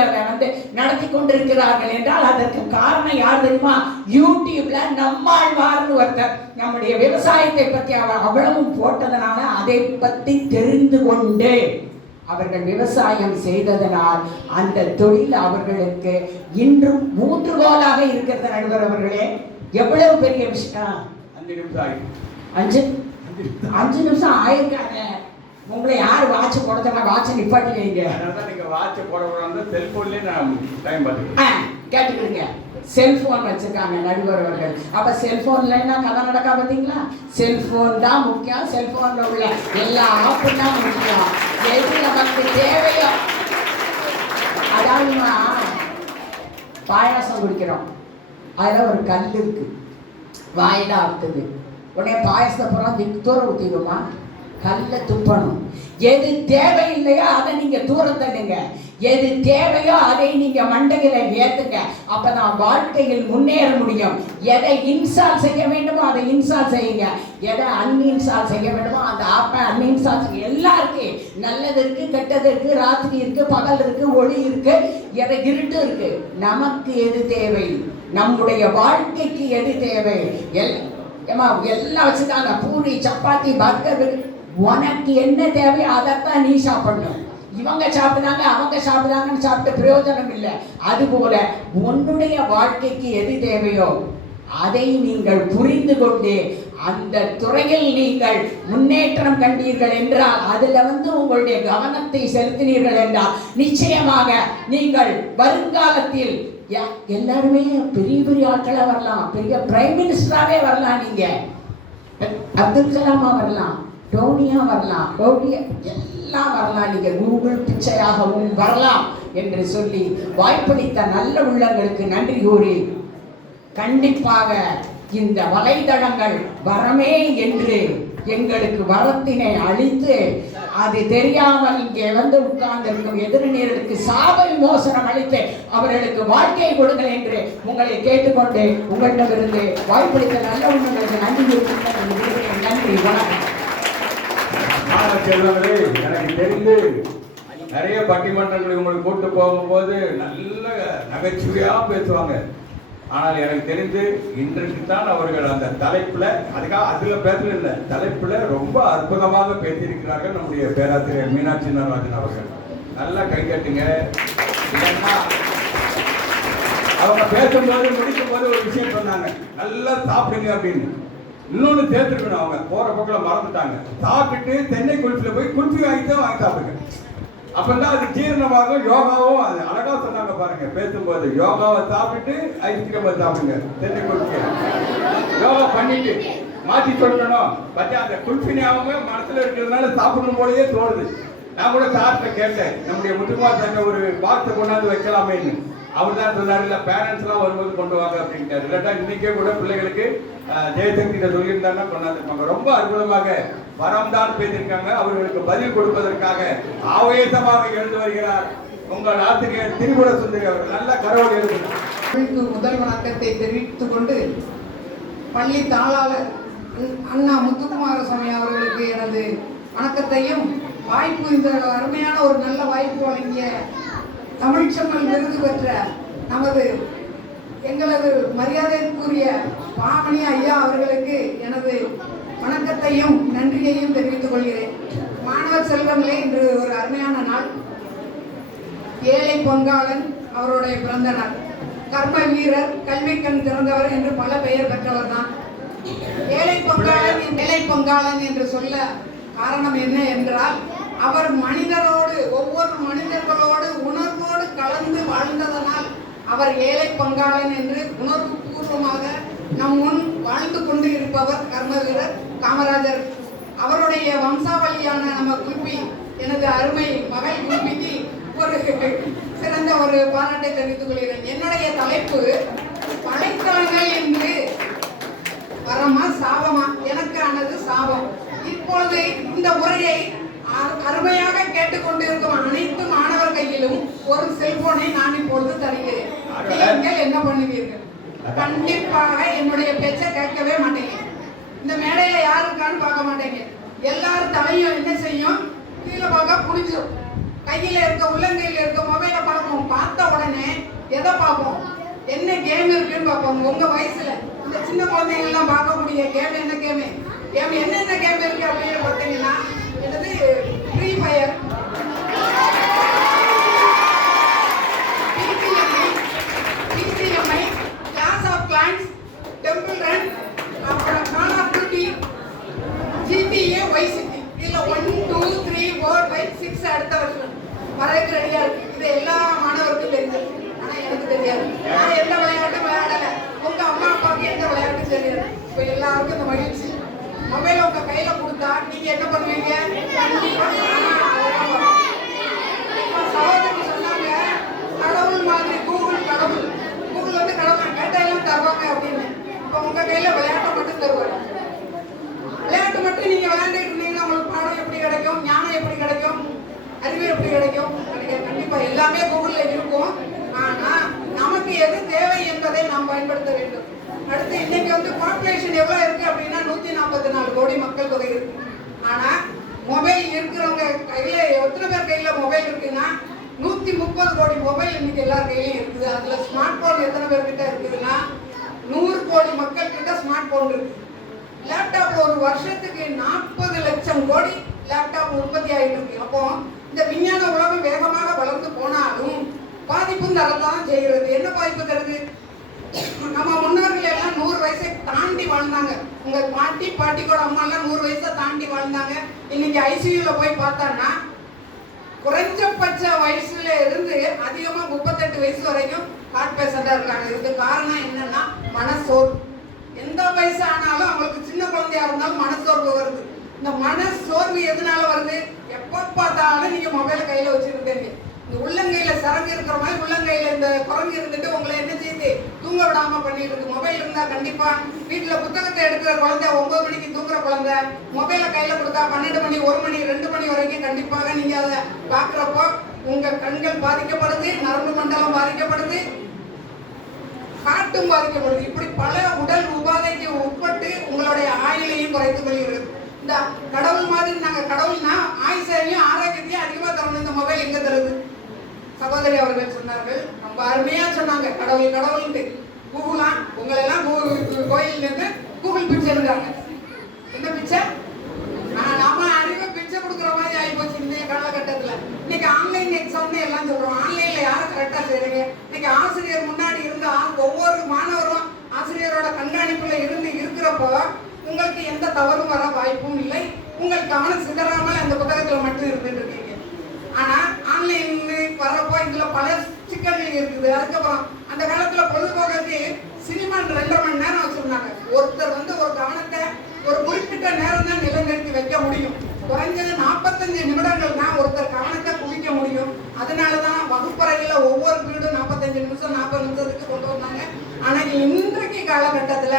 நடத்தி கொண்டிருக்கிறார்கள் என்றால் அதற்கு காரணம் யார் தெரியுமா? யூடியூப்ல நம்மாழ்வார்னு ஒருத்தர் நம்முடைய விவசாயத்தை பற்றி அவர் அவ்வளவும் போட்டதனால அதை பற்றி தெரிந்து கொண்டு அவர்கள் விவசாயம் செய்ததனால் அந்த தொழில் அவர்களுக்கு இன்றும் ஊன்றுகோலாக இருக்கிறது. நடுவர் அவர்களே, எவ்வளவு பெரிய விஷயம்! 5 நிமிஷம் ஆயிருக்காங்க. உங்களை யார் வாட்ச் போடுறதுனா வாட்சை நிப்பாட்டி வைங்க. நீங்க வாட்சை போட செல்போன்லயே நான் டைம் பார்த்துக்கிறேன். கேட்டுக்கிடுங்க. செல்போன் வச்சிருக்காங்க நடுவர் அவர்கள். அப்ப செல்போன்ல என்ன கதை நடக்கா பார்த்தீங்களா? செல்போன் தான் முக்கியம். செல்போன்ல உள்ள எல்லா ஆப்பும் தான் முக்கியம். எது நமக்கு தேவையோ, அதாவது பாயாசம் குடிக்கிறோம், அதில் ஒரு கல் இருக்கு, வாயில ஆக்குது. உடனே பாயசத்தை புறம் தூர ஊற்றிடுமா? கல்ல துப்பணும். எது தேவையில்லையோ அதை நீங்க தூர தள்ளுங்க. எது தேவையோ அதை நீங்க மண்டையில ஏத்துங்க. அப்பதான் வாழ்க்கையில் முன்னேற முடியும். எதை இன்ஸ்டால் செய்ய வேண்டுமோ அதை இன்ஸ்டால் செய்யுங்க. எதை அன்இன்ஸ்டால் செய்ய வேண்டுமோ அந்த ஆப்பை அன்இன்ஸ்டால் செய்ய. எல்லாம் இருக்கு, நல்லது இருக்கு, கெட்டது இருக்கு, ராத்திரி இருக்கு, பகல் இருக்கு, ஒளி இருக்கு, எதை இருட்டு இருக்கு. நமக்கு எது தேவை? நம்முடைய வாழ்க்கைக்கு எது தேவை? எல்லாம் வச்சுட்டாங்க, பூரி, சப்பாத்தி, பர்கர். உனக்கு என்ன தேவையோ அதைத்தான் நீ சாப்பிடணும். இவங்க சாப்பிடுறாங்க, அவங்க சாப்பிடுறாங்கன்னு சாப்பிட்டு பிரயோஜனம் இல்லை. அதுபோல உன்னுடைய வாழ்க்கைக்கு எது தேவையோ அதை நீங்கள் புரிந்து கொண்டு அந்த துறையில் நீங்கள் முன்னேற்றம் கண்டீர்கள் என்றால், அதுல உங்களுடைய கவனத்தை செலுத்தினீர்கள் என்றால் நிச்சயமாக நீங்கள் வருங்காலத்தில் எல்லாருமே பெரிய பெரிய ஆட்களா வரலாம். பெரிய பிரைம் மினிஸ்டராகவே வரலாம். நீங்க அப்துல் கலாமா வரலாம், டோனியா வரலாம், எல்லாம் வரலாம். நீங்க கூகுள் பிச்சையாகவும் வரலாம் என்று சொல்லி வாய்ப்பளித்த நல்ல உள்ளங்களுக்கு நன்றி கூறி, கண்டிப்பாக இந்த வலைதளங்கள் வரமே என்று எங்களுக்கு வரத்தினை அளித்து, அது தெரியாமல் இங்கே உட்கார்ந்திருக்கும் எதிரினர்களுக்கு சாப விமோசனம் அளித்து அவர்களுக்கு வாழ்க்கையை கொடுங்கள் என்று உங்களை கேட்டுக்கொண்டு உங்களிடமிருந்து வாய்ப்பளித்த நல்ல உள்ளங்களுக்கு நன்றி. நன்றி, வணக்கம். எனக்கு தெரிந்து நிறைய பட்டிமன்றங்களுக்கு உங்களுக்கு கூட்டு போகும்போது நல்ல நகைச்சுவையா பேசுவாங்க. ஆனால் எனக்கு தெரிந்து இன்றைக்கு தான் அவர்கள் அந்த தலைப்புல, அதுல பேசல, தலைப்புல ரொம்ப அற்புதமாக பேசியிருக்கிறார்கள் நம்முடைய பேராசிரியர் மீனாட்சி நடராஜன் அவர்கள். நல்லா கைகட்டுங்க. அவங்க பேசும்போது முடிக்கும் போது ஒரு விஷயம் சொன்னாங்க, நல்லா சாப்பிடுங்க அப்படின்னு. இன்னொன்னு சேர்த்துக்கணும், அவங்க போற பக்கம் மறந்துட்டாங்க. சாப்பிட்டுட்டு தென்னை குல்ஃபில போய் குல்ஃபி வாங்கி சாப்பிடுங்க. அப்பதான் அது ஜீரணமாகும். யோகாவும் அது அழகா சொன்னாங்க பாருங்க பேசும்போது. யோகாவை சாப்பிட்டு ஐஸ்கிரீமை சாப்பிடுங்க, தென்னை குல்ஃபி யோகா பண்ணிட்டு மாற்றி சொல்லணும். பச்சா அந்த குல்ஃபி ஞாபகம் மனசுல இருக்கிறதுனால சாப்பிடணும் போலயே தோணுது. நான் கூட சார்ட்ட கேட்டேன், நம்முடைய முத்துக்குமார் சங்க ஒரு பாக்ஸை கொண்டாந்து வைக்கலாமேன்னு. அவர் தான் சொன்னார், இல்லை பேரண்ட்ஸ்லாம் வரும்போது கொண்டு வாங்க அப்படின்ட்டார். இல்லாட்டா இன்னைக்கே கூட பிள்ளைகளுக்கு ஜெயசக்திகிட்ட சொல்லியிருந்தாருன்னா கொண்டாந்துருப்பாங்க. ரொம்ப அற்புதமாக வரம்தான் பேசியிருக்காங்க. அவர்களுக்கு பதில் கொடுப்பதற்காக ஆவேசமாக எழுந்து வருகிறார் உங்கள் ஆசிரியர் திரிபுர சுந்தரி அவர்கள். நல்ல கரவோடு எழுதுகிறார். முதல் வணக்கத்தை தெரிவித்துக் கொண்டு பள்ளி தாளாளர் அண்ணா முத்துக்குமாரசாமி அவர்களுக்கு எனது வணக்கத்தையும், வாய்ப்பு இந்த அருமையான ஒரு நல்ல வாய்ப்பு வழங்கிய தமிழ்ச்செம்மல் விருது பெற்ற எங்களது மரியாதைக்குரிய பாமணி ஐயா அவர்களுக்கு எனது வணக்கத்தையும் நன்றியையும் தெரிவித்துக் கொள்கிறேன். மாணவர் செல்வங்களே, இன்று ஒரு அருமையான நாள். ஏழை பங்காளன் அவருடைய பிறந்த நாள். கர்ம வீரர், கல்வி கண் திறந்தவர் என்று பல பெயர் பெற்றவர் தான். ஏழை பங்காளன் என்று சொல்ல காரணம் என்ன என்றால், அவர் மனிதரோடு, ஒவ்வொரு மனிதர்களோடு உணர்வோடு கலந்து வாழ்ந்ததனால் அவர் ஏழை பங்காளன் என்று உணர்வு பூர்வமாக நம் முன் வாழ்ந்து கொண்டு இருப்பவர் கர்ம வீரர் காமராஜர். அவருடைய வம்சாவளியான நம்ம குல்பி, எனது அருமை மகள் குல்பிக்கு ஒரு சிறந்த ஒரு பாராட்டை தெரிவித்துக் கொள்கிறேன். என்னுடைய தலைப்பு வலைத்தளங்கள் என்று வரமா சாபமா? எனக்கு ஆனது சாபம். இப்பொழுது இந்த உரையை அருமையாக கேட்டுக்கொண்டிருக்கும் அனைத்து மாணவர் கையிலும் ஒரு செல்போனை நான் இப்பொழுது தருகிறேன். நீங்கள் என்ன பண்ணுவீர்கள்? கண்டிப்பாக என்னுடைய பேச்சை கேட்கவே மாட்டேங்க. இந்த மேடையில யாருக்கான்னு பார்க்க மாட்டேங்க. எல்லாரும் தலையும் என்ன செய்யும்? கீழே பார்க்க புடிச்சிடும். கையில இருக்க, உள்ளங்கையில இருக்க மொபைலை பார்ப்போம். பார்த்த உடனே எதை பார்ப்போம்? என்ன கேம் இருக்குன்னு பார்ப்போம். உங்க வயசுல இந்த சின்ன குழந்தைங்க எல்லாம் பார்க்கக்கூடிய கேம் என்ன என்னென்ன கேம் இருக்கு அப்படின்னு பார்த்தீங்கன்னா, என்னது free fire, BGMI, clash of clans, temple run, அப்புறம் call of duty, GTA, vice city. இதுல 1 2 3 4 5 6 அடுத்த வருஷம் வரைக்கும் ரெடியா இருக்கு. இது எல்லா மாணவருக்கும் தெரியுது, ஆனா எனக்கு தெரியாது. நான் எந்த விளையாட்டும் விளையாடல. உங்க அம்மா அப்பாவுக்கு எந்த விளையாட்டும் தெரியாது. இப்போ எல்லாருக்கும் இந்த மகிழ்ச்சி. மொபைல் உங்க கையில கொடுத்தா நீங்க என்ன பண்ணுவீங்க? கண்டிப்பா சகோதரி சொன்னாங்க, கடவுள் மாதிரி கூகுள் கடவுள். கூகுள் வந்து கடவுள் கேட்டெல்லாம் தருவாங்க அப்படின்னு. இப்போ உங்க கையில விளையாட்டை மட்டும் தருவாங்க. விளையாட்டு மட்டும் நீங்க விளையாண்டுட்டு இருந்தீங்கன்னா உங்களுக்கு பாடம் எப்படி கிடைக்கும்? ஞானம் எப்படி கிடைக்கும்? அறிவு எப்படி கிடைக்கும்? கண்டிப்பா எல்லாமே கூகுள்ல இருக்கும். ஆனா நமக்கு எது தேவை என்பதை நாம் பயன்படுத்த வேண்டும். அடுத்து இன்னைக்கு வந்து பாப்புலேஷன் எவ்வளவு இருக்கு அப்படின்னா 144 கோடி மக்கள் தொகை இருக்கு. ஆனா மொபைல் இருக்கிறவங்க கையில எத்தனை பேர் கையில மொபைல் இருக்குன்னா 130 கோடி மொபைல் இன்னைக்கு எல்லார் கையிலயும் இருக்குது. அதுல ஸ்மார்ட் போன் எத்தனை பேர் கிட்ட இருக்குதுன்னா 100 கோடி மக்கள் கிட்ட ஸ்மார்ட் போன் இருக்கு. லேப்டாப் ஒரு வருஷத்துக்கு 40 லட்சம் கோடி லேப்டாப் உற்பத்தி ஆகிட்டு இருக்கு. அப்போ இந்த விஞ்ஞான உலகம் வேகமாக வளர்ந்து போனாலும் பாதிப்பும் தரத்தான் செய்கிறது. என்ன பாதிப்பு தருது? நம்ம முன்னோர்கள் எல்லாம் 100 வயசை தாண்டி வாழ்ந்தாங்க. உங்க பாட்டிக்கோட அம்மா எல்லாம் 100 வயசை தாண்டி வாழ்ந்தாங்க. இன்னைக்கு ஐசியூல போய் பார்த்தான்னா குறைஞ்சபட்ச வயசுல இருந்து அதிகமா 38 வயசு வரைக்கும் ஹார்ட் பேஷண்டா இருக்காங்க. இதுக்கு காரணம் என்னன்னா மனசோர்வு. எந்த வயசு ஆனாலும் அவங்களுக்கு சின்ன குழந்தையா இருந்தாலும் மனசோர்வு வருது. இந்த மனசோர்வு எதனால வருது? எப்ப பார்த்தாலும் நீங்க மொபைல கையில வச்சிருக்கீங்க. இந்த உள்ளங்கையில சரங்கு இருக்கிற மாதிரி உள்ளங்கையில இந்த குரங்கு இருந்துட்டு உங்களை என்ன செய்யுது? தூங்க விடாம பண்ணிட்டு இருக்கு. மொபைல் இருந்தா கண்டிப்பா வீட்டுல புத்தகத்தை எடுக்கிற குழந்தை 9 மணிக்கு தூங்குற குழந்தை மொபைல கையில கொடுத்தா 12 மணி 1 மணி 2 மணி வரைக்கும் கண்டிப்பாக நீங்க அதை பாக்குறப்போ உங்க கண்கள் பாதிக்கப்படுது, நரம்பு மண்டலம் பாதிக்கப்படுது, காட்டும் பாதிக்கப்படுது. இப்படி பல உடல் உபாதைக்கு உட்பட்டு உங்களுடைய ஆயுளையும் குறைத்துக் கொள்கிறது. இந்த கடவுள் மாதிரி நாங்க கடவுள்னா ஆயுசையும் ஆரோக்கியத்தையும் அதிகமா தரணும். இந்த மொபைல் எங்க தருது? சகோதரி அவர்கள் சொன்னார்கள், ரொம்ப அருமையா சொன்னாங்க. கடவுள் கடவுள்ட்டு கூகுளா உங்களை எல்லாம் கோயில் இருந்து கூகுள் பிச்சை இருக்காங்க. என்ன பிச்சை? நாம அறிவை பிச்சை கொடுக்குற மாதிரி ஆகி போச்சு இந்த காலகட்டத்துல. இன்னைக்கு ஆன்லைன் எக்ஸாம்னு எல்லாம் சொல்றோம். ஆன்லைன்ல யாரும் கரெக்டா செய்றீங்க? இன்னைக்கு ஆசிரியர் முன்னாடி இருந்து ஒவ்வொரு மாணவரும் ஆசிரியரோட கண்காணிப்புல இருந்து இருக்கிறப்போ உங்களுக்கு எந்த தவறும் வர வாய்ப்பும் இல்லை. உங்கள் கவனம் சிதறாமல் அந்த புத்தகத்துல மட்டும் இருந்துட்டு இருக்கீங்க. ஆனா ஆன்லைன் வர்றப்போ இதுல பல சிக்கல்கள் இருக்குது. அதுக்கப்புறம் அந்த காலத்துல பொழுதுபோக்கு சினிமா 2.5 மணி நேரம் வச்சிருந்தாங்க. ஒருத்தர் வந்து ஒரு கவனத்தை ஒரு குறிப்பிட்ட நேரம் தான் நிலைநிறுத்தி வைக்க முடியும். குறைஞ்சது 45 நிமிடங்கள் தான் ஒருத்தர் கவனத்தை குவிக்க முடியும். அதனாலதான் வகுப்பறையில ஒவ்வொரு பீரியடும் 45 நிமிஷம் இன்னைக்கு காலகட்டத்துல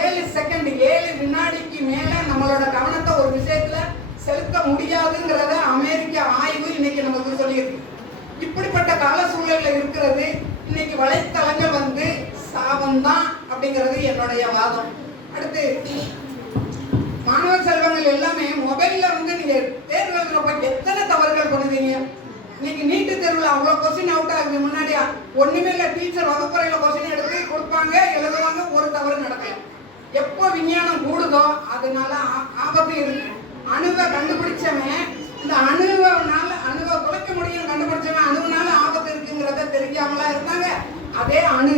7 செகண்ட் 7 வினாடிக்கு மேல நம்மளோட கவனத்தை ஒரு விஷயத்துல செலுத்த முடியாதுங்கிறத அமெரிக்க ஆய்வு இன்னைக்கு நமக்கு சொல்லியிருக்கு. இப்படிப்பட்ட கால சூழல்ல இருக்கிறது இன்னைக்கு வலைத்தளங்கள் வந்து சாபம்தான் அப்படிங்கிறது என்னுடைய வாதம். அடுத்து மாணவ செல்வங்கள் எல்லாமே மொபைல்ல வந்து நீங்க தேர்வு எழுதுறப்ப எத்தனை தவறுகள் பண்ணுவீங்க. இன்னைக்கு நீட்டு தேர்வுல அவ்வளவு கொஸ்டின் அவுட் ஆகுது. முன்னாடி ஒண்ணுமே இல்ல, டீச்சர் வகுப்பறையில கொஸ்டின் எடுத்து கொடுப்பாங்க, எழுதுவாங்க, ஒரு தவறு நடக்கல. எப்போ விஞ்ஞானம் கூடுதோ அதனால ஆபத்து இருக்கு. அணுவை கண்டுபிடிச்சவன் இந்த அணுவை குலைக்க முடியும் கண்டுபிடிச்சவன் அணுனால ஆபத்து இருக்குங்கிறத தெரியாமலா இருந்தாங்க. அதே அணு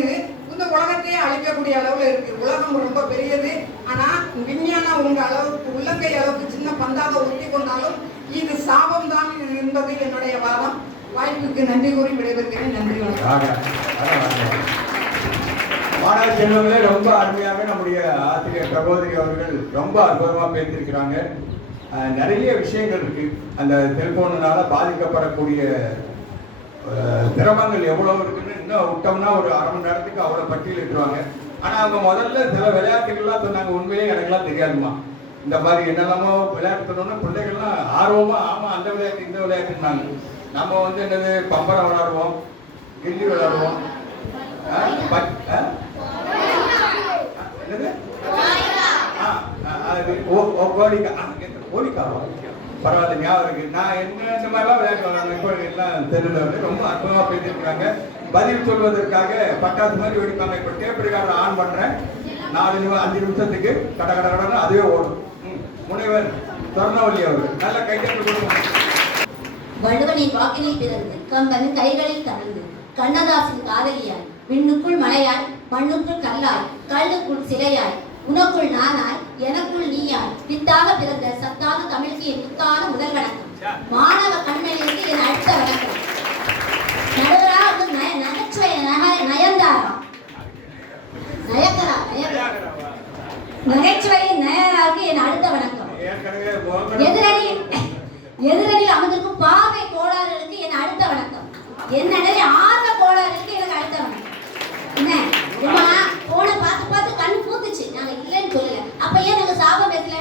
இந்த உலகத்தையே அழிக்கக்கூடிய அளவுல இருக்கு. உலகம் ரொம்ப பெரியது. ஆனா விஞ்ஞானம் உங்க அளவுக்கு உள்ளங்கை அளவுக்கு சின்ன பந்தாக ஒட்டி கொண்டாலும் இது சாபம் தான் என்பது என்னுடைய வாதம். வாய்ப்புக்கு நன்றி கூறி விடைபெறுகிறேன். நன்றி. மாணவ செல்வங்களே, ரொம்ப அருமையாக நம்முடைய ஆசிரியர் பிரபோதரி அவர்கள் ரொம்ப அற்புதமா பேசியிருக்கிறாங்க. நிறைய விஷயங்கள் இருக்கு. அந்த செல்போனால பாதிக்கப்படக்கூடிய சிரமங்கள் எவ்வளவு இருக்குன்னு இன்னும் விட்டோம்னா ஒரு அரை மணி நேரத்துக்கு அவ்வளோ பட்டியலிட்டுருவாங்க. ஆனால் அவங்க முதல்ல சில விளையாட்டுகள்லாம் சொன்னாங்க. உண்மையிலே எனக்குலாம் தெரியாதுமா. இந்த மாதிரி என்னெல்லாமோ விளையாட்டு சொன்னோம்னா பிள்ளைகள்லாம் ஆர்வமா ஆமாம் அந்த விளையாட்டு இந்த விளையாட்டுனாங்க. நம்ம வந்து என்னது பம்பரம் விளையாடுவோம், கில்லி விளையாடுவோம், என்னது கோழிக்காவா பரவாயில்ல, ஞாபகம் இருக்கு. நான் என்ன இந்த மாதிரிலாம் விளையாட்டு விளையாடுறேன். இப்போ எல்லாம் தெருவில் ரொம்ப அற்புதமாக பேசியிருக்கிறாங்க. பதில் சொல்வதற்காக பட்டாசு மாதிரி வெடிப்பாங்க. இப்போ டேப் ரெக்கார்டர் ஆன் பண்ணுறேன், 4-5 நிமிஷத்துக்கு கட கட கடன்னு அதுவே ஓடும். முனைவர் சொர்ணவல்லி அவர் நல்ல கைத்தட்டல் கொடுக்கணும். வள்ளுவனின் வாக்கினை பிறந்து கம்பனின் கைகளில் தவழ்ந்து கண்ணதாசின் காதலியாய் விண்ணுக்குள் மலையாய் மண்ணுக்குள் கல்லாய் கல்லுக்குள் சிலையாய் உனக்குள் நானாய் எனக்குள் நீயாய் வித்தாக பிறந்த சத்தான தமிழுக்கு என் முத்தான முதல் வணக்கம். மாணவ கண்மணிக்கு என் அடுத்த வணக்கம். நடுவராக நகைச்சுவை நயன்தாரா நகைச்சுவையின் நயனாருக்கு என் அடுத்த வணக்கம். எதிரணியில் அமர்ந்திருக்கும் பாவை கோளாறுகளுக்கு என் அடுத்த வணக்கம். என்னடே ஆர்வ கோளாறுகளுக்கு எனக்கு அடுத்த வணக்கம். என்ன போனை பார்த்து பார்த்து கண்ணு பூத்துச்சு. நாங்க இல்லைன்னு சொல்லல. அப்ப ஏன் நாங்க சாபம் பேசல?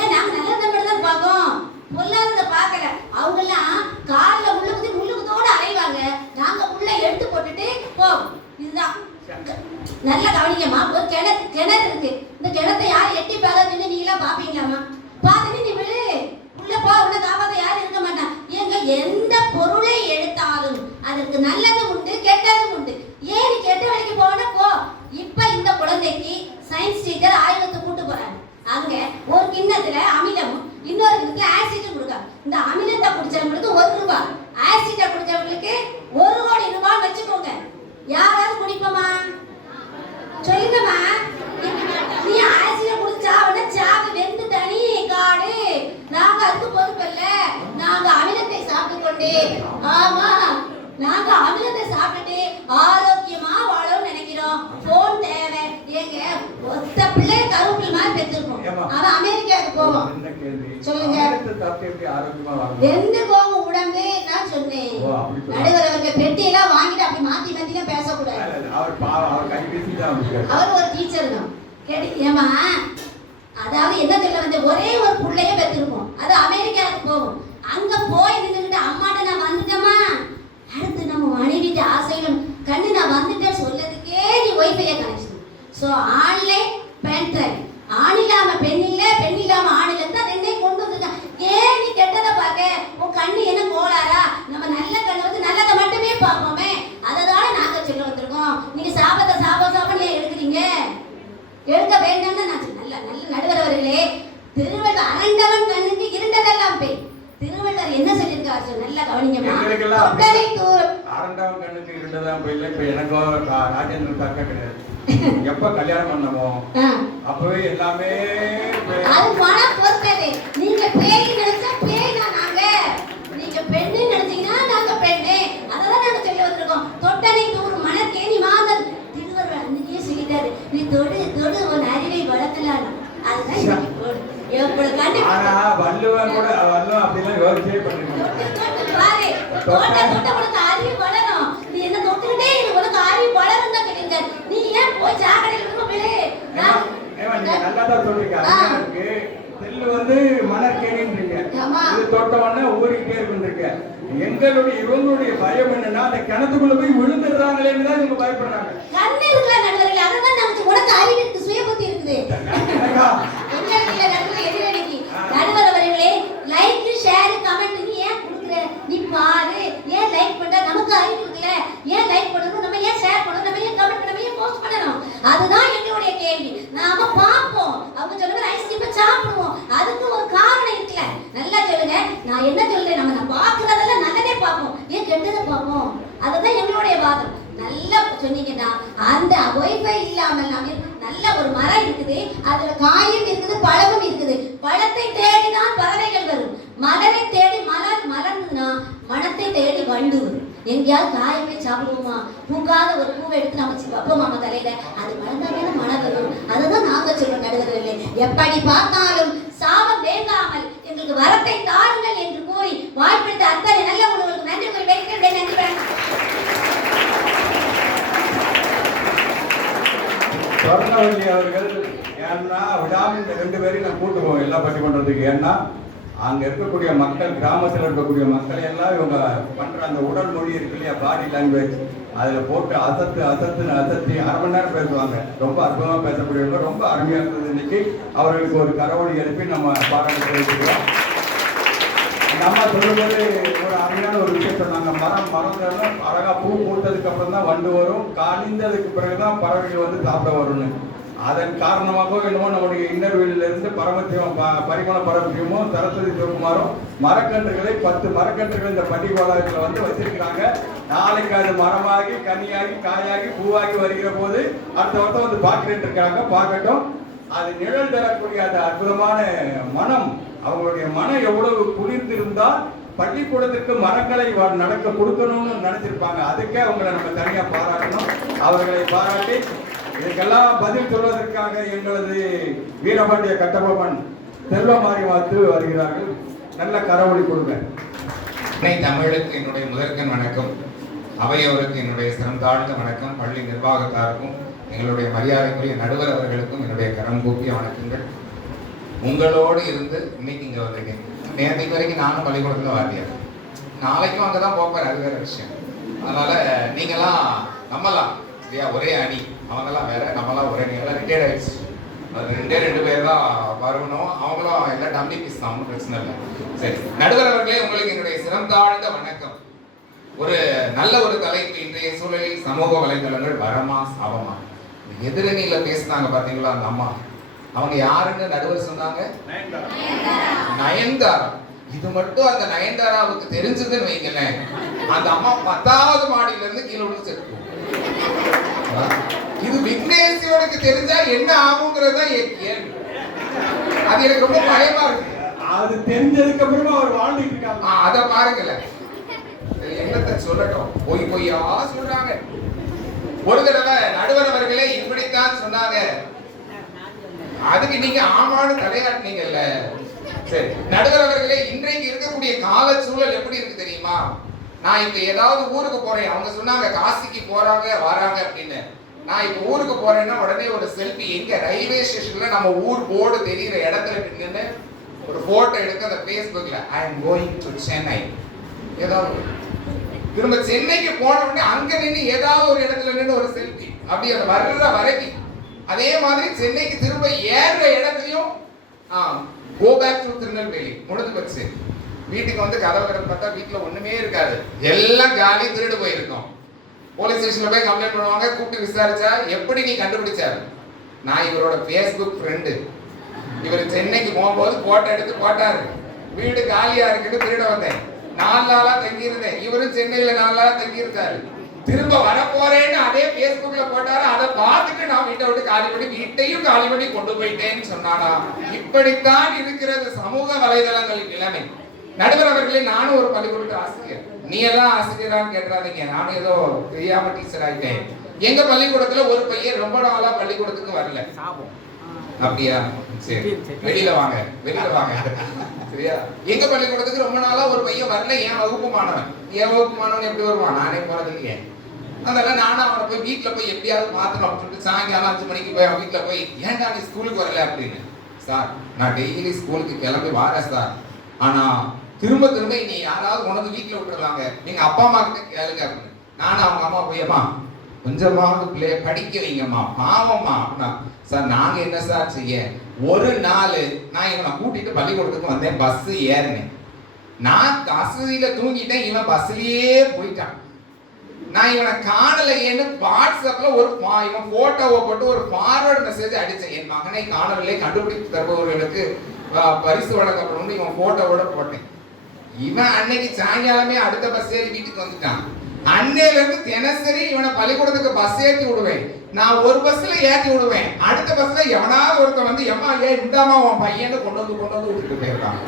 ஏன் நாங்க நல்லதை மட்டும் தான் பார்க்கோம், பொல்லாததை பார்க்கல. அவங்க எல்லாம் காலில் முள்ளுக்குத்தோடு அலைவாங்க. நாங்க உள்ள எடுத்து போட்டுட்டு போவோம். இதுதான் நல்ல கவனிக்கமா. ஒரு கிணறு இருக்கு. இந்த கிணத்தை யாரும் எட்டி பார்த்து நீங்களா பாப்பீங்களாமா? பார்த்துட்டு நீ விழு உள்ள போ. உள்ள காப்பாத்த யாரும் இருக்க மாட்டான். ஏங்க எந்த பொருளை எடுத்தாலும் அதற்கு நல்லதும் உண்டு கெட்டதும் உண்டு. ஏன் நீ கெட்ட வழிக்கு போனா போ. இப்ப இந்த குழந்தைக்கு சயின்ஸ் டீச்சர் ஆய்வுக்கு கூட்டு போறாங்க. அங்க ஒரு கிண்ணத்துல அமிலமும் இன்னொரு கிண்ணத்துல ஆசிட்டும் கொடுக்காங்க. இந்த அமிலத்தை குடிச்சவங்களுக்கு 1 ரூபாய், ஆசிட்டை குடிச்சவங்களுக்கு 1 கோடி ரூபாய் வச்சுக்கோங்க. யாராவது குடிப்போமா? சொல்லுங்கம்மா. நீ ஆசிட குடிச்சா உடனே சாவு வெந்து தனி காடு. நாங்க அதுக்கு பொறுப்பில்ல. நாங்க அமிலத்தை சாப்பிட்டு கொண்டு ஆமா நாங்க அமிலத்தை சாப்பிட்டுட்டு ஆரோக்கியமா வாழவும் நினைக்கிறோம். போன் தேவை. ஏங்க ஒத்த பிள்ளை கருப்பில் மாதிரி பெற்றிருக்கோம். அவன் அமெரிக்காவுக்கு போவோம். சொல்லுங்க வெந்து போகும் உடம்பு. நான் சொன்னேன் நடுவர் அவர்கள் பெட்டியெல்லாம் வாங்கிட்டு அப்படி மாத்தி பேசக்கூடாது. அவர் ஒரு டீச்சர் தான். கேட்டு ஏமா அதாவது என்ன சொல்ல வந்து ஒரே ஒரு பிள்ளைய பெற்றிருப்போம். அது அமெரிக்காவுக்கு போகும். அங்க போய் நின்றுகிட்டு அம்மாட்ட நான் வந்துட்டேமா, அடுத்து நம்ம மனைவிட்ட ஆசைகளும் கண்ணு நான் வந்துட்டேன்னு சொல்லதுக்கே நீ ஒய்ஃபையை connection. So online pen drive. ஆண் இல்லாம பெண் இல்லை, பெண் இல்லாம ஆண் இல்லைன்னு தான் ரெண்டையும் கொண்டு வந்துருக்கான். ஏன் நீ கெட்டதை பார்க்க? உன் கண்ணு என்ன கோளாரா? நம்ம நல்ல கண்ணை வந்து நல்லதை மட்டுமே பார்ப்போமே. அதை தானே நாங்க சொல்ல வந்திருக்கோம். நீங்க சாபத்தை எடுக்கிறீங்க. எடுக்க வேண்டாம்னு நான் நல்ல நடுவர் அவர்களே, திருவள்ளுவர் அரண்டவன் கண்ணுக்கு இருண்டதெல்லாம் பேய். திருவள்ளுவர் என்ன சொல்லியிருக்காரு நல்லா கவனிங்கம்மா. அரண்டவன் கண்ணுக்கு இருண்டதான் போயில. இப்ப எனக்கோ ராஜேந்திரன் தாக்கா கிடையாது. எப்ப கல்யாணம் பண்ணமோ அப்பவே எல்லாமே அது மனம் பொறுத்தது. நீங்க பேய் நினைச்சா பேய் தான் நாங்க, நீங்க பெண்ணு நினைச்சீங்கன்னா நாங்க பெண்ணு. அததான் நாங்க சொல்ல வந்திருக்கோம். தொட்டனை தூர் மனக்கேணி மாந்தன். திருவள்ளுவர் அன்னைக்கே சொல்லிட்டாரு, நீ தொடு தொடு உன் அறிவை வளர்க்கலாம். அதுதான் எவ்வளவு கண்டு வள்ளுவன் கூட வள்ளுவன் அப்படிலாம் யோசிச்சே பண்ணிருக்காங்க. பாரு தொட்ட தொட்ட உனக்கு அறிவு வளரும். நீ என்ன தொட்டுக்கிட்டே உனக்கு அறிவு வளரும் தான் கேக்குங்க. நீ ஏன் போய் சாக்கடையில் தொட்டவொடனே ஊறிக்கிட்டே இருக்கின்றிருக்க. இவங்களுடைய பயம் என்னன்னா அந்த கிணத்துக்குள்ள போய் விழுந்துடுறாங்களேன்னு தான் இவங்க பயப்படுறாங்க. கண்ணு இருக்கல நண்பர்களே, அதான் நமக்கு உனக்கு அறிவு இருக்கு, சுய புத்தி இருக்குது. எங்களுக்கு நண்பர்களே எதிரடிக்கு நண்பர் அவர்களே லைக் ஷேர் கமெண்ட் நீ ஏன் கொடுக்குற? நீ பாரு, ஏன் லைக் பண்ற? நமக்கு அறிவு இருக்குல்ல, ஏன் லைக் பண்ணணும், நம்ம ஏன் ஷேர் பண்ணணும், நம்ம ஏன் கமெண்ட், நம்ம ஏன் போஸ்ட் பண்ணணும்? அதுதான் எங்களுடைய கேள்வி. நாம பாப்போம், அவங்க சொல்லுங்க ஐஸ்கிரீம் சாப்பிடுவோம், அதுக்கு ஒரு காரணம் இருக்குல்ல. நல்லா சொல்லுங்க, நான் என்ன சொல்றேன், நம்ம பாக்குறதெல்லாம் நல்லதே பார்ப்போம், ஏன் கெட்டதை பார்ப்போம்? அதுதான் எங்களுடைய வாதம். நல்லா சொன்னீங்கன்னா அந்த வைஃபை இல்லாமல் நாம நல்ல ஒரு மரம் இருக்குது, அதுல காயும் இருக்குது, பழமும் இருக்குது. பழத்தை தேடிதான் பறவைகள் வரும், மலரை தேடி மலர்ந்ததுன்னா மனத்தை தேடி வண்டு வரும். எங்கேயாவது காயமே சாப்பிடுவோமா? பூக்காத ஒரு பூவை எடுத்து நம்ம வைப்போம் நம்ம தலையில, அது மலர்ந்தாலே மழை வரும். அதுதான் நாங்க சொல்றோம் நடுவர்களே, எப்படி பார்த்தாலும் சாபம் வேண்டாமல் எங்களுக்கு வரத்தை தாருங்கள் என்று கூறி வாய்ப்பெடுத்த அத்தனை நல்ல உங்களுக்கு நன்றி கூறி வைக்கிறேன். நன்றி. சொர்ணவல்லி அவர்கள் ஏன்னா விடாமல் இந்த 2 பேரையும் நான் கூட்டு போவேன் எல்லா பட்டிமன்றத்துக்கு. ஏன்னா அங்க இருக்கக்கூடிய மக்கள், கிராமத்தில் இருக்கக்கூடிய மக்களை எல்லாம் இவங்க பண்ற அந்த உடல் மொழி இருக்கு இல்லையா, பாடி லாங்குவேஜ், அதுல போட்டு அசத்தி 1/2 மணி நேரம் பேசுவாங்க. ரொம்ப அற்புதமா பேசக்கூடியவங்க, ரொம்ப அருமையா இருந்தது. இன்னைக்கு அவர்களுக்கு ஒரு கரவொலி எழுப்பி நம்ம பாராட்டு தெரிவிக்கிறோம். நம்ம சொல்லும்போது ஒரு அருமையான ஒரு விஷயம் சொன்னாங்க. மரங்கள் அழகா பூ பூத்ததுக்கு அப்புறம் தான் வண்டு வரும், காய்ந்ததுக்கு பிறகுதான் பறவைகள் வந்து சாப்பிட வரும்னு. அதன் காரணமாக என்னமோ நம்முடைய இன்னர்வெளியில இருந்து பரிமள பரமசிவமும் சரஸ்வதி சிவகுமாரும் மரக்கன்றுகளை 10 மரக்கன்றுகள் இந்த பண்டிகோலாயத்தில் வந்து வச்சிருக்கிறாங்க. நாளைக்கு அது மரமாகி கனியாகி காயாகி பூவாகி வருகிற போது அடுத்த வருஷம் வந்து பார்க்கிறேன் இருக்காங்க. பார்க்கட்டும், அது நிழல் தரக்கூடிய அந்த அற்புதமான மனம், அவங்களுடைய மனம் எவ்வளவு குளிர்ந்திருந்தால் பள்ளிக்கூடத்திற்கு மரங்களை நடக்க கொடுக்கணும்னு நினைச்சிருப்பாங்க. அதுக்கே அவங்களை நம்ம தனியா பாராட்டணும். அவர்களை பாராட்டி இதுக்கெல்லாம் பதில் சொல்வதற்காக எங்களது வீரபாண்டிய கட்டபொம்மன் செல்வமாரி வாத்து வருகிறார்கள். நல்ல கரவொலி கொடுங்க. தமிழுக்கு என்னுடைய முதற்கண் வணக்கம், அவையோருக்கு என்னுடைய சிரம் தாழ்ந்த வணக்கம், பள்ளி நிர்வாகத்தாருக்கும் எங்களுடைய மரியாதைக்குரிய நடுவர் அவர்களுக்கும் என்னுடைய கரம் கூப்பிய வணக்கங்கள். உங்களோடு இருந்து இன்னைக்கு இங்கே வந்திருக்கேன். நேரத்துக்கு வரைக்கும் நானும் பள்ளிக்கூடத்தில் வாத்தியார், நாளைக்கும் அங்கே தான் போப்பார், அது வேற விஷயம். அதனால நீங்களாம் நம்பலாம் இல்லையா, ஒரே அணி. அவங்கெல்லாம் வேற, நம்மளாம் ஒரே அணி. எல்லாம் ரிட்டையர்ட் ஆயிடுச்சு. அது 2 பேர் தான் வரணும். அவங்களும் எல்லாம் டம்மி பீஸ் தான், ஒன்றும் பிரச்சனை இல்லை. சரி, நடுவர் அவர்களே உங்களுக்கு என்னுடைய சிரம் தாழ்ந்த வணக்கம். ஒரு நல்ல ஒரு தலைப்பு, இன்றைய சூழலில் சமூக வலைதளங்கள் வரமா சாபமா. எதிரணியில பேசினாங்க பாத்தீங்களா அந்த அம்மா, அவங்க யாருன்னு நடுவர் சொன்னாங்க? நயன்தாரா. இது மட்டும் அந்த நயன்தாராவுக்கு தெரிஞ்சதுன்னு வைங்களேன், அந்த அம்மா 10வது மாடியில இருந்து கீழே விழுந்து செத்து. இது விக்னேஷியோனுக்கு தெரிஞ்சா என்ன ஆகுங்கிறது தான் கேள்வி. அது எனக்கு ரொம்ப பயமா இருக்கு. அது தெரிஞ்சதுக்கு அப்புறமா அவர் வாழ்ந்துட்டு இருக்காங்க. அத பாருங்களேன், என்னத்த சொல்லட்டும், பொய்யா சொல்றாங்க. ஒரு தடவை நடுவர் அவர்களே இப்படித்தான் சொன்னாங்க, அதுக்கு நீங்க ஆமான்னு தலையாட்டினீங்கல்ல. சரி, நடுவர் அவர்களே இன்றைக்கு இருக்கக்கூடிய கால சூழல் எப்படி இருக்கு தெரியுமா? நான் இப்ப ஏதாவது ஊருக்கு போறேன், அவங்க சொன்னாங்க காசிக்கு போறாங்க வராங்க அப்படின்னு. நான் இப்ப ஊருக்கு போறேன்னா உடனே ஒரு செல்ஃபி, எங்க ரயில்வே ஸ்டேஷன்ல நம்ம ஊர் போர்டு தெரியுற இடத்துல நின்று ஒரு போட்டோ எடுக்க அந்த Facebookல ஐ அம் கோயிங் டு சென்னை. ஏதாவது திரும்ப சென்னைக்கு போன உடனே அங்க நின்று ஏதாவது ஒரு இடத்துல நின்று ஒரு செல்ஃபி, அப்படி அந்த வர்ற வரைக்கும். அதே மாதிரி சென்னைக்கு திரும்ப ஏறுற இடத்துலயும் கோ பேக் டு திருநெல்வேலி. முடிஞ்சு போச்சு. வீட்டுக்கு வந்து கதவு பார்த்தா வீட்டுல ஒண்ணுமே இருக்காது, எல்லாம் காலி, திருடு போயிருக்கோம். போலீஸ் ஸ்டேஷன்ல போய் கம்ப்ளைண்ட் பண்ணுவாங்க. கூப்பிட்டு விசாரிச்சா எப்படி நீ கண்டுபிடிச்சாரு? நான் இவரோட Facebook ஃப்ரெண்டு. இவர் சென்னைக்கு போகும்போது போட்டோ எடுத்து போட்டாரு, வீடு காலியா இருக்குன்னு திருட வந்தேன், 4 நாளா தங்கி இருந்தேன். இவரும் சென்னையில 4 நாளா தங்கி இருந்தாரு. திரும்ப வர போறேன்னு அதே Facebookல போட்டாரு. அதை பார்த்துட்டு நான் வீட்டை விட்டு காலி பண்ணி வீட்டையும் காலி பண்ணி கொண்டு போயிட்டேன்னு சொன்னானா? இப்படித்தான் இருக்கிறது சமூக வலைதளங்களின் நிலைமை. நடுவர் அவர்களே, நானும் ஒரு பள்ளிக்கூடத்து ஆசிரியர். நீ எல்லாம் ஆசிரியரான்னு கேட்கறாதீங்க, நானும் ஏதோ தெரியாம டீச்சர் ஆயிட்டேன். எங்க பள்ளிக்கூடத்துல ஒரு பையன் ரொம்ப நாளா பள்ளிக்கூடத்துக்கு வரல. அப்படியா? சரி, வெளியில வாங்க, வெளியில வாங்க. சரியா? எங்க பள்ளிக்கூடத்துக்கு ரொம்ப நாளா ஒரு பையன் வரல. என் வகுப்பு மாணவன். என் வகுப்பு மாணவன் எப்படி வருவான்? நானே போறது இல்லையே. அதனால நானும் அவனை போய் வீட்டுல போய் எப்படியாவது மாத்தணும் அப்படின்னு சொல்லிட்டு சாயங்காலம் 5 மணிக்கு போய் அவன் வீட்டுல போய், ஏன்டா நீ ஸ்கூலுக்கு வரல அப்படின்னு. சார், நான் டெய்லி ஸ்கூலுக்கு கிளம்பி வாரேன் சார், ஆனா திரும்ப திரும்ப நீ யாராவது உனக்கு வீட்டுல விட்டுருவாங்க, நீங்க அப்பா அம்மா கிட்ட கேளுங்க அப்படின்னு. நானும் அவங்க அம்மா போயம்மா கொஞ்சமாவது பிள்ளைய படிக்க வைங்கம்மா, பாவம்மா அப்படின்னா. சார் நாங்க என்ன சார் செய்ய, ஒரு நாள் நான் இவனை கூட்டிட்டு பள்ளிக்கூடத்துக்கு வந்தேன், பஸ் ஏறினேன், நான் வசதியில தூங்கிட்டேன், இவன் பஸ்லயே போயிட்டான். நான் இவனை காணலையேன்னு வாட்ஸ்அப்ல இவன் போட்டோவை போட்டு ஒரு ஃபார்வர்ட் மெசேஜ் அடிச்சேன். என் மகனை காணவில்லை, கண்டுபிடித்து தருபவர்களுக்கு பரிசு வழங்கப்படும் இவன் போட்டோவோட போட்டேன். இவன் அன்னைக்கு சாயங்காலமே அடுத்த பஸ் ஏறி வீட்டுக்கு வந்துட்டான். அன்னையில இருந்து தினசரி இவனை பள்ளிக்கூடத்துக்கு பஸ் ஏற்றி விடுவேன். நான் ஒரு பஸ்ல ஏற்றி விடுவேன், அடுத்த பஸ்ல எவனாவது ஒருத்தன் வந்து எம்மா ஏன் இந்தாமா உன் பையனை கொண்டு வந்து விட்டுட்டு போயிருக்காங்க.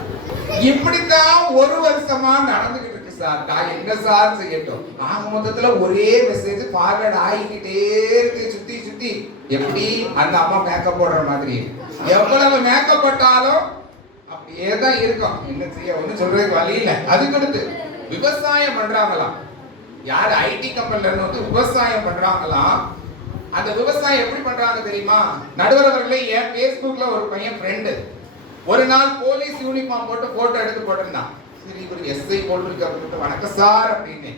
இப்படித்தான் ஒரு வருஷமா நடந்துகிட்டு இருக்கு சார். நான் என்ன சார் செய்யட்டும்? ஆக மொத்தத்துல ஒரே மெசேஜ் ஃபார்வர்ட் ஆகிக்கிட்டே இருக்கு, சுத்தி சுத்தி. எப்படி அந்த அம்மா மேக்கப் போடுற மாதிரி, எவ்வளவு மேக்கப் போட்டாலும் அப்படியே தான் இருக்கும். என்ன செய்ய, ஒன்னும் சொல்றதுக்கு வழி இல்லை. அதுக்கடுத்து விவசாயம் பண்றாங்களாம். யார் ஐடி கம்பெனில இருந்து வந்து விவசாயம் பண்றாங்களாம். அந்த விவசாயம் எப்படி பண்றாங்க தெரியுமா? நடுவர் அவர்களே, என் Facebookல ஒரு பையன் ஃப்ரெண்டு ஒரு நாள் போலீஸ் யூனிஃபார்ம் போட்டு போட்டோ எடுத்து போட்டிருந்தான். சரி இவருக்கு எஸ்ஐ போட்டு வணக்கம் சார் அப்படின்னு.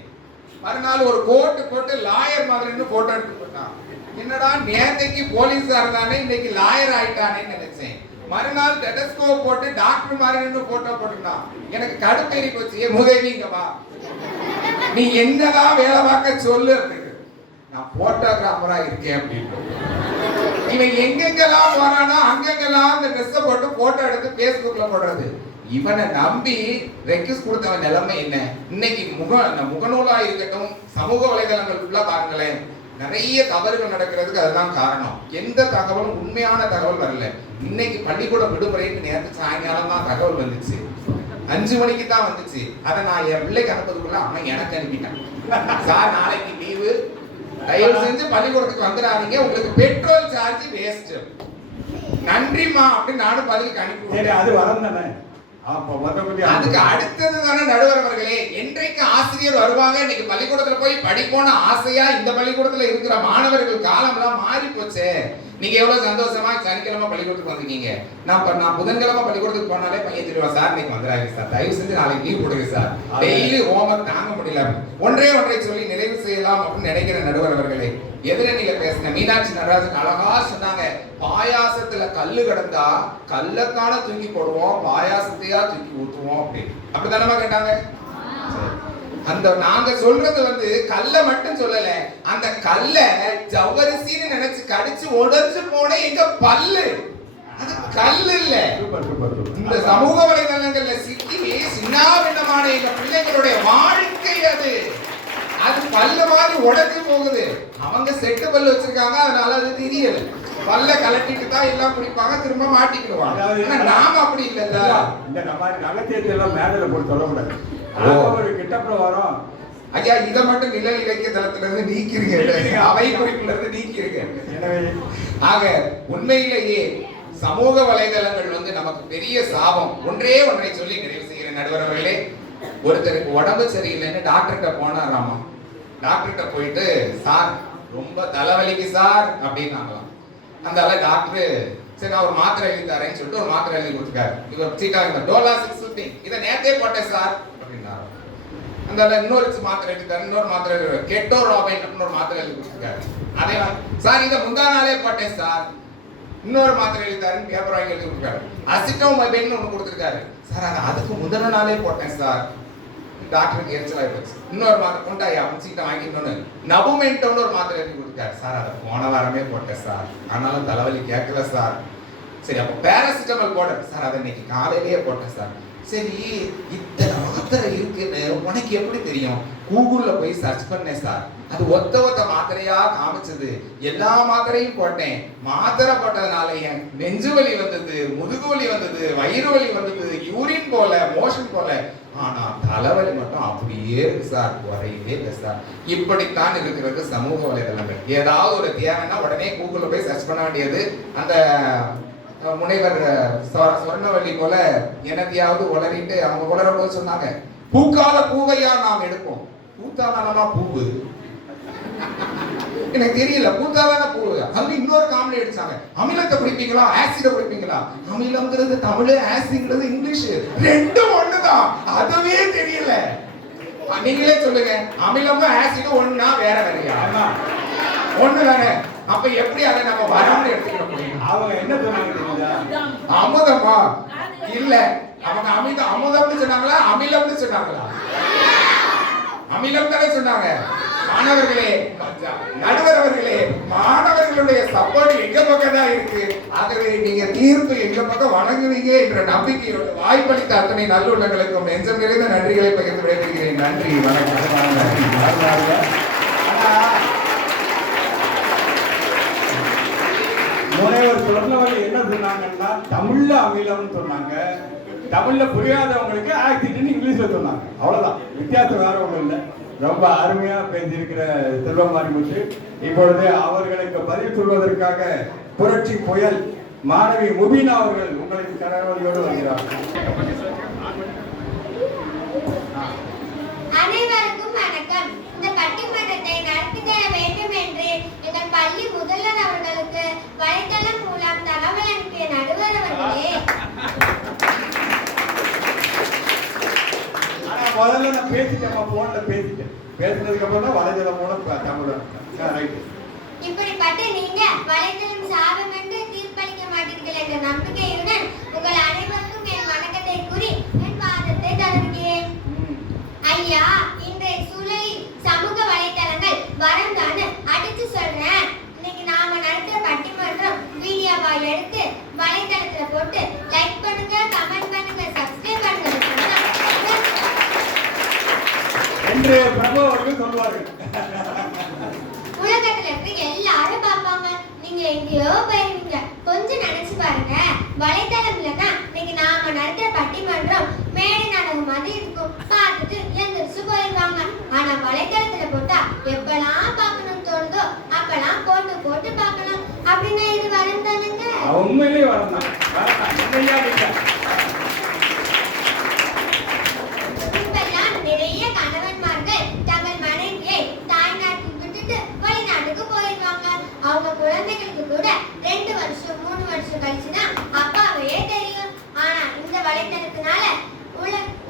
மறுநாள் ஒரு கோட்டு போட்டு லாயர் மாதிரி போட்டோ எடுத்து போட்டான். என்னடா நேத்தைக்கு போலீஸா இருந்தானே இன்னைக்கு லாயர் ஆயிட்டானேன்னு நினைச்சேன். மறுநாள் டெலஸ்கோப் போட்டு டாக்டர் மாதிரி போட்டோ போட்டுட்டான். எனக்கு கடுப்பேறி போச்சு. முதலிங்க வா, நீ என்னதான் வேலை பார்க்க சொல்லு அப்படின்னு. நான் போட்டோகிராஃபரா இருக்கேன் அப்படின்னு. இவன் எங்கெங்கெல்லாம் போறானோ அங்கெங்கெல்லாம் அந்த ட்ரெஸ் போட்டு போட்டோ எடுத்து Facebookல போடுறது. இவனை நம்பி ரெக்வெஸ்ட் கொடுத்தவன் நிலைமை என்ன? இன்னைக்கு முகநூலா இருக்கட்டும், சமூக வலைதளங்கள் ஃபுல்லா பாருங்களேன், நிறைய தவறுகள் நடக்கிறதுக்கு அதுதான் காரணம். எந்த தகவலும் உண்மையான தகவல் வரல. இன்னைக்கு பள்ளிக்கூட விடுமுறைக்கு நேரத்து சாயங்காலம் தான் தகவல் வந்துச்சு, 5 மணிக்கு தான் வந்துச்சு. அதை நான் என் பிள்ளைக்கு அனுப்புறதுக்குள்ள அவன் எனக்கு அனுப்பிட்டான். சார் நாளைக்கு லீவு, தயவு செஞ்சு பள்ளிக்கூடத்துக்கு வந்துடாதீங்க, உங்களுக்கு பெட்ரோல் சார்ஜ் வேஸ்ட், நன்றிமா அப்படின்னு நானும் பதிலுக்கு அனுப்பி. அது வரந்தானே. அதுக்கு அடுத்தது தானே நடுவர் அவர்களே, என்றைக்கு ஆசிரியர் வருவாங்க, இன்னைக்கு பள்ளிக்கூடத்துல போய் படிப்போன ஆசையா இந்த பள்ளிக்கூடத்துல இருக்கிற மாணவர்கள் காலம் எல்லாம் மாறி போச்சு. நீங்க எவ்வளவு சந்தோஷமா சனிக்கிழமை பள்ளிக்கூடத்துக்கு வந்திருக்கீங்க. நான் புதன்கிழமை பள்ளிக்கூடத்துக்கு போனாலே பையன் சொல்லுவா, சார் இன்னைக்கு வந்துடாங்க சார், தயவு செஞ்சு நாளைக்கு லீவ் கொடுங்க சார், டெய்லி ஹோம்ஒர்க் தாங்க முடியல. ஒன்றே சொல்லி நிறைவு செய்யலாம் அப்படின்னு நினைக்கிற நடுவர் அவர்களே, எதிரணியில பேசின மீனாட்சி நடராஜன் அழகா சொன்னாங்க, பாயாசத்துல கல்லு கிடந்தா கல்லக்கான தூக்கி போடுவோம், பாயாசத்தையா தூக்கி ஊத்துவோம் அப்படின்னு. அப்படித்தானமா கேட்டாங்க? அந்த நாங்க சொல்றது வந்து கல்ல மட்டும் சொல்லல, அந்த கல்ல ஜவ்வரிசின்னு நினைச்சு கடிச்சு உடைஞ்சு போன எங்க பல்லு, அது கல்லு இல்ல. இந்த சமூக வலைதளங்கள்ல சிக்கி சின்னாபின்னமான எங்க பிள்ளைகளுடைய வாழ்க்கை அது அது பல்லு மாதிரி உடைஞ்சு போகுது. அவங்க செட்டு பல்லு வச்சிருக்காங்க, அதனால அது தெரியல. பல்ல கலட்டிட்டு தான் எல்லாம் குடிப்பாங்க, திரும்ப மாட்டிக்குவாங்க. நாம அப்படி இல்ல. இந்த மாதிரி நகைத்தேர்த்து எல்லாம் மேடல போட்டு சொல்லக்கூடாது. ஒரு கிட்டப்புறம் வரும். ஐயா இதை மட்டும் நிழல் இலக்கிய தளத்துல இருந்து நீக்கிறீங்க, அவை குறிப்புல இருந்து நீக்கிறீங்க. எனவே ஆக உண்மையிலேயே சமூக வலைதளங்கள் வந்து நமக்கு பெரிய சாபம். ஒன்றை சொல்லி நிறைவு செய்கிற நடுவர் அவர்களே, ஒருத்தருக்கு உடம்பு சரியில்லைன்னு டாக்டர்கிட்ட போனாராமா. டாக்டர்கிட்ட போயிட்டு, சார் ரொம்ப தலைவலிக்கு சார் அப்படின்னாங்களாம். அந்த டாக்டர் சரி நான் ஒரு மாத்திரை எழுதி தரேன்னு சொல்லிட்டு ஒரு மாத்திரை எழுதி கொடுத்துருக்காரு. இவர் சீட்டா டோலா 650 இதை நேத்தே போட்டேன் சார் அப்படின்னாரு. அந்த இன்னொரு மாத்திரை எழுதி தரேன், இன்னொரு மாத்திரை கெட்டோ ராபைன் அப்படின்னு ஒரு மாத்திரை எழுதி கொடுத்துருக்காரு. அதே சார் இதை முந்தா நாளே போட்டேன் சார், இன்னொரு மாத்திரை எழுதி தரேன்னு பேப்பர் வாங்கி எழுதி கொடுத்துருக்காரு. அசிட்டோமைபின் ஒன்று கொடுத்துருக்காரு. சார் அதுக்கு முதல் நாளே போட்டேன் சார். டாக்டருக்கு எரிச்சலாகி போச்சு. இன்னொரு மாத்திரை கொண்டாயா சீட்டை வாங்கிட்டோன்னு நபுமெண்டோன்னு ஒரு மாத்திரை எழுதி கொடுத்தாரு. சார் அதை போன வாரமே போட்டேன் சார், ஆனாலும் தலைவலி கேட்கல சார். சரி அப்போ பேராசிட்டமல் போடுறேன் சார், அதை இன்னைக்கு காலையிலேயே போட்டேன் சார். சரி இத்தனை மாத்திரை இருக்குன்னு உனக்கு எப்படி தெரியும்? கூகுள்ல போய் சர்ச் பண்ணேன் சார், அது ஒத்த மாத்திரையா காமிச்சது. எல்லா மாத்திரையும் போட்டேன், மாத்திரை போட்டதுனால என் நெஞ்சு வலி வந்தது, முதுகு வலி வந்தது, வயிறு வலி வந்தது, யூரின் போல மோஷன் போல, ஆனா தலைவலி மட்டும் அப்படியே இருக்கு சார், குறையவே இல்லை சார். இப்படித்தான் இருக்கிறது சமூக வலைதளங்கள். ஏதாவது ஒரு தேவைன்னா உடனே கூகுள்ல போய் சர்ச் பண்ண வேண்டியது. அந்த முனைவர் சொர்ணவல்லி போல என்னத்தையாவது உளறிட்டு அவங்க உளர போது சொன்னாங்க, பூக்கால பூவையா நாம் எடுப்போம், பூத்தாதானமா பூவு எனக்கு தெரியல, பூத்தாதான பூவு. அது இன்னொரு காமெடி அடிச்சாங்க, அமிலத்தை குடிப்பீங்களா ஆசிட குடிப்பீங்களா? அமிலம்ங்கிறது தமிழ், ஆசிங்கிறது இங்கிலீஷ், ரெண்டும் ஒண்ணுதான். அதான் அதுவே தெரியல. நீங்களே சொல்லுங்க, அமிலமும் ஆசிடும் ஒண்ணா வேற வேறையா? ஆமா. ஒண்ணுதானே. அப்ப எப்படி அதை நம்ம வராம எடுத்துக்க முடியும்? அவங்க என்ன சொன்னாங்க தெரியுதா? அமுதமா இல்ல, அவங்க அமுதம்னு சொன்னாங்களா அமிலம்னு சொன்னாங்களா? அமிலம் தானே சொன்னாங்க. மாணவர்களே, நடுவர் அவர்களே, மாணவர்களுடைய சப்போர்ட் எங்க பக்கம் தான் இருக்கு. ஆகவே நீங்க தீர்ப்பு எங்க பக்கம் வழங்குவீங்க என்ற நம்பிக்கையோட வாய்ப்பளித்த அத்தனை நல்லுள்ளங்களுக்கும் நெஞ்சம் நிறைந்த நன்றிகளை பகிர்ந்து விடைபெறுகிறேன். நன்றி, வணக்கம். முனைவர் சொன்னவர்கள் என்ன சொன்னாங்கன்னா தமிழ்ல அமிலம்னு சொன்னாங்க, தமிழ்ல புரியாதவங்களுக்கு ஆக்சிடென்ட் இங்கிலீஷ்ல சொன்னாங்க. அவ்வளவுதான், வித்தியாசம் வேற ஒன்றும் இல்லை. ரொம்ப அருமையா பேசியிருக்கிற செல்வம் மாரிமுத்து. இப்பொழுது அவர்களுக்கு பதில் சொல்வதற்காக புரட்சி புயல் மாணவி முபீனா அவர்கள் உங்களுக்கு கரவொலியோடு வருகிறார். அனைவருக்கும் வணக்கம். இந்த பட்டிமன்றத்தை நடத்தி தர வேண்டும் என்று எங்கள் பள்ளி முதல்வர் அவர்களுக்கு வலைத்தளம் மூலம் தகவல் அனுப்பிய நடுவர் அவர்களே, முதல்ல நான் பேசிட்டேன், போன்ல பேசிட்டேன். பேசினதுக்கு அப்புறம் தான் வலைதளம் மூலம் தமிழ். இப்படிப்பட்ட நீங்க வலைத்தளம் சாபம் என்று தீர்ப்பளிக்க மாட்டீர்கள் என்ற நம்பிக்கையுடன் உங்கள் அனைவருக்கும் என் வணக்கத்தை கூறி என் வாதத்தை தொடர்கிறேன். ஐயா, இன்றைய சூழலில் சமூக வலைத்தளங்கள் வரந்தான்னு அடிச்சு சொல்றேன். இன்னைக்கு நாம நடத்துற பட்டிமன்றம் வீடியோவா எடுத்து வலைத்தளத்துல போட்டு லைக் பண்ணுங்க, கமெண்ட் பண்ணுங்க, சப்ஸ்கிரைப் பண்ணுங்க என்று பிரபு அவர்கள் சொல்வார்கள். உலகத்துல இருக்க எல்லாரும் பார்ப்பாங்க. நீங்க எங்கேயோ போயிருவீங்க. கொஞ்சம் நினைச்சு பாருங்க, வலைத்தளம்ல தான் இன்னைக்கு நாம நடத்துற பட்டிமன்றம் மேடை நாடகம் மாதிரி இருக்கும். பார்த்துட்டு எந்திரிச்சு போயிடுவாங்க. ஆனா வலைத்தளத்துல போட்டா எப்பெல்லாம் பார்க்கணும்னு தோணுதோ அப்பெல்லாம் போட்டு போட்டு பார்க்கலாம். அப்படின்னா இது வரும் தானுங்க? உண்மையிலேயே வரணும். இப்பெல்லாம் நிறைய கணவன்மார்கள் தங்கள் மனைவியை தாய்நாட்டில் விட்டுட்டு வெளிநாட்டுக்கு போயிடுவாங்க. அவங்க குழந்தைகளுக்கு கூட 2 வருஷம் 3 வருஷம் கழிச்சுதான் அப்பாவையே தெரியும். ஆனா இந்த வலைத்தளத்தினால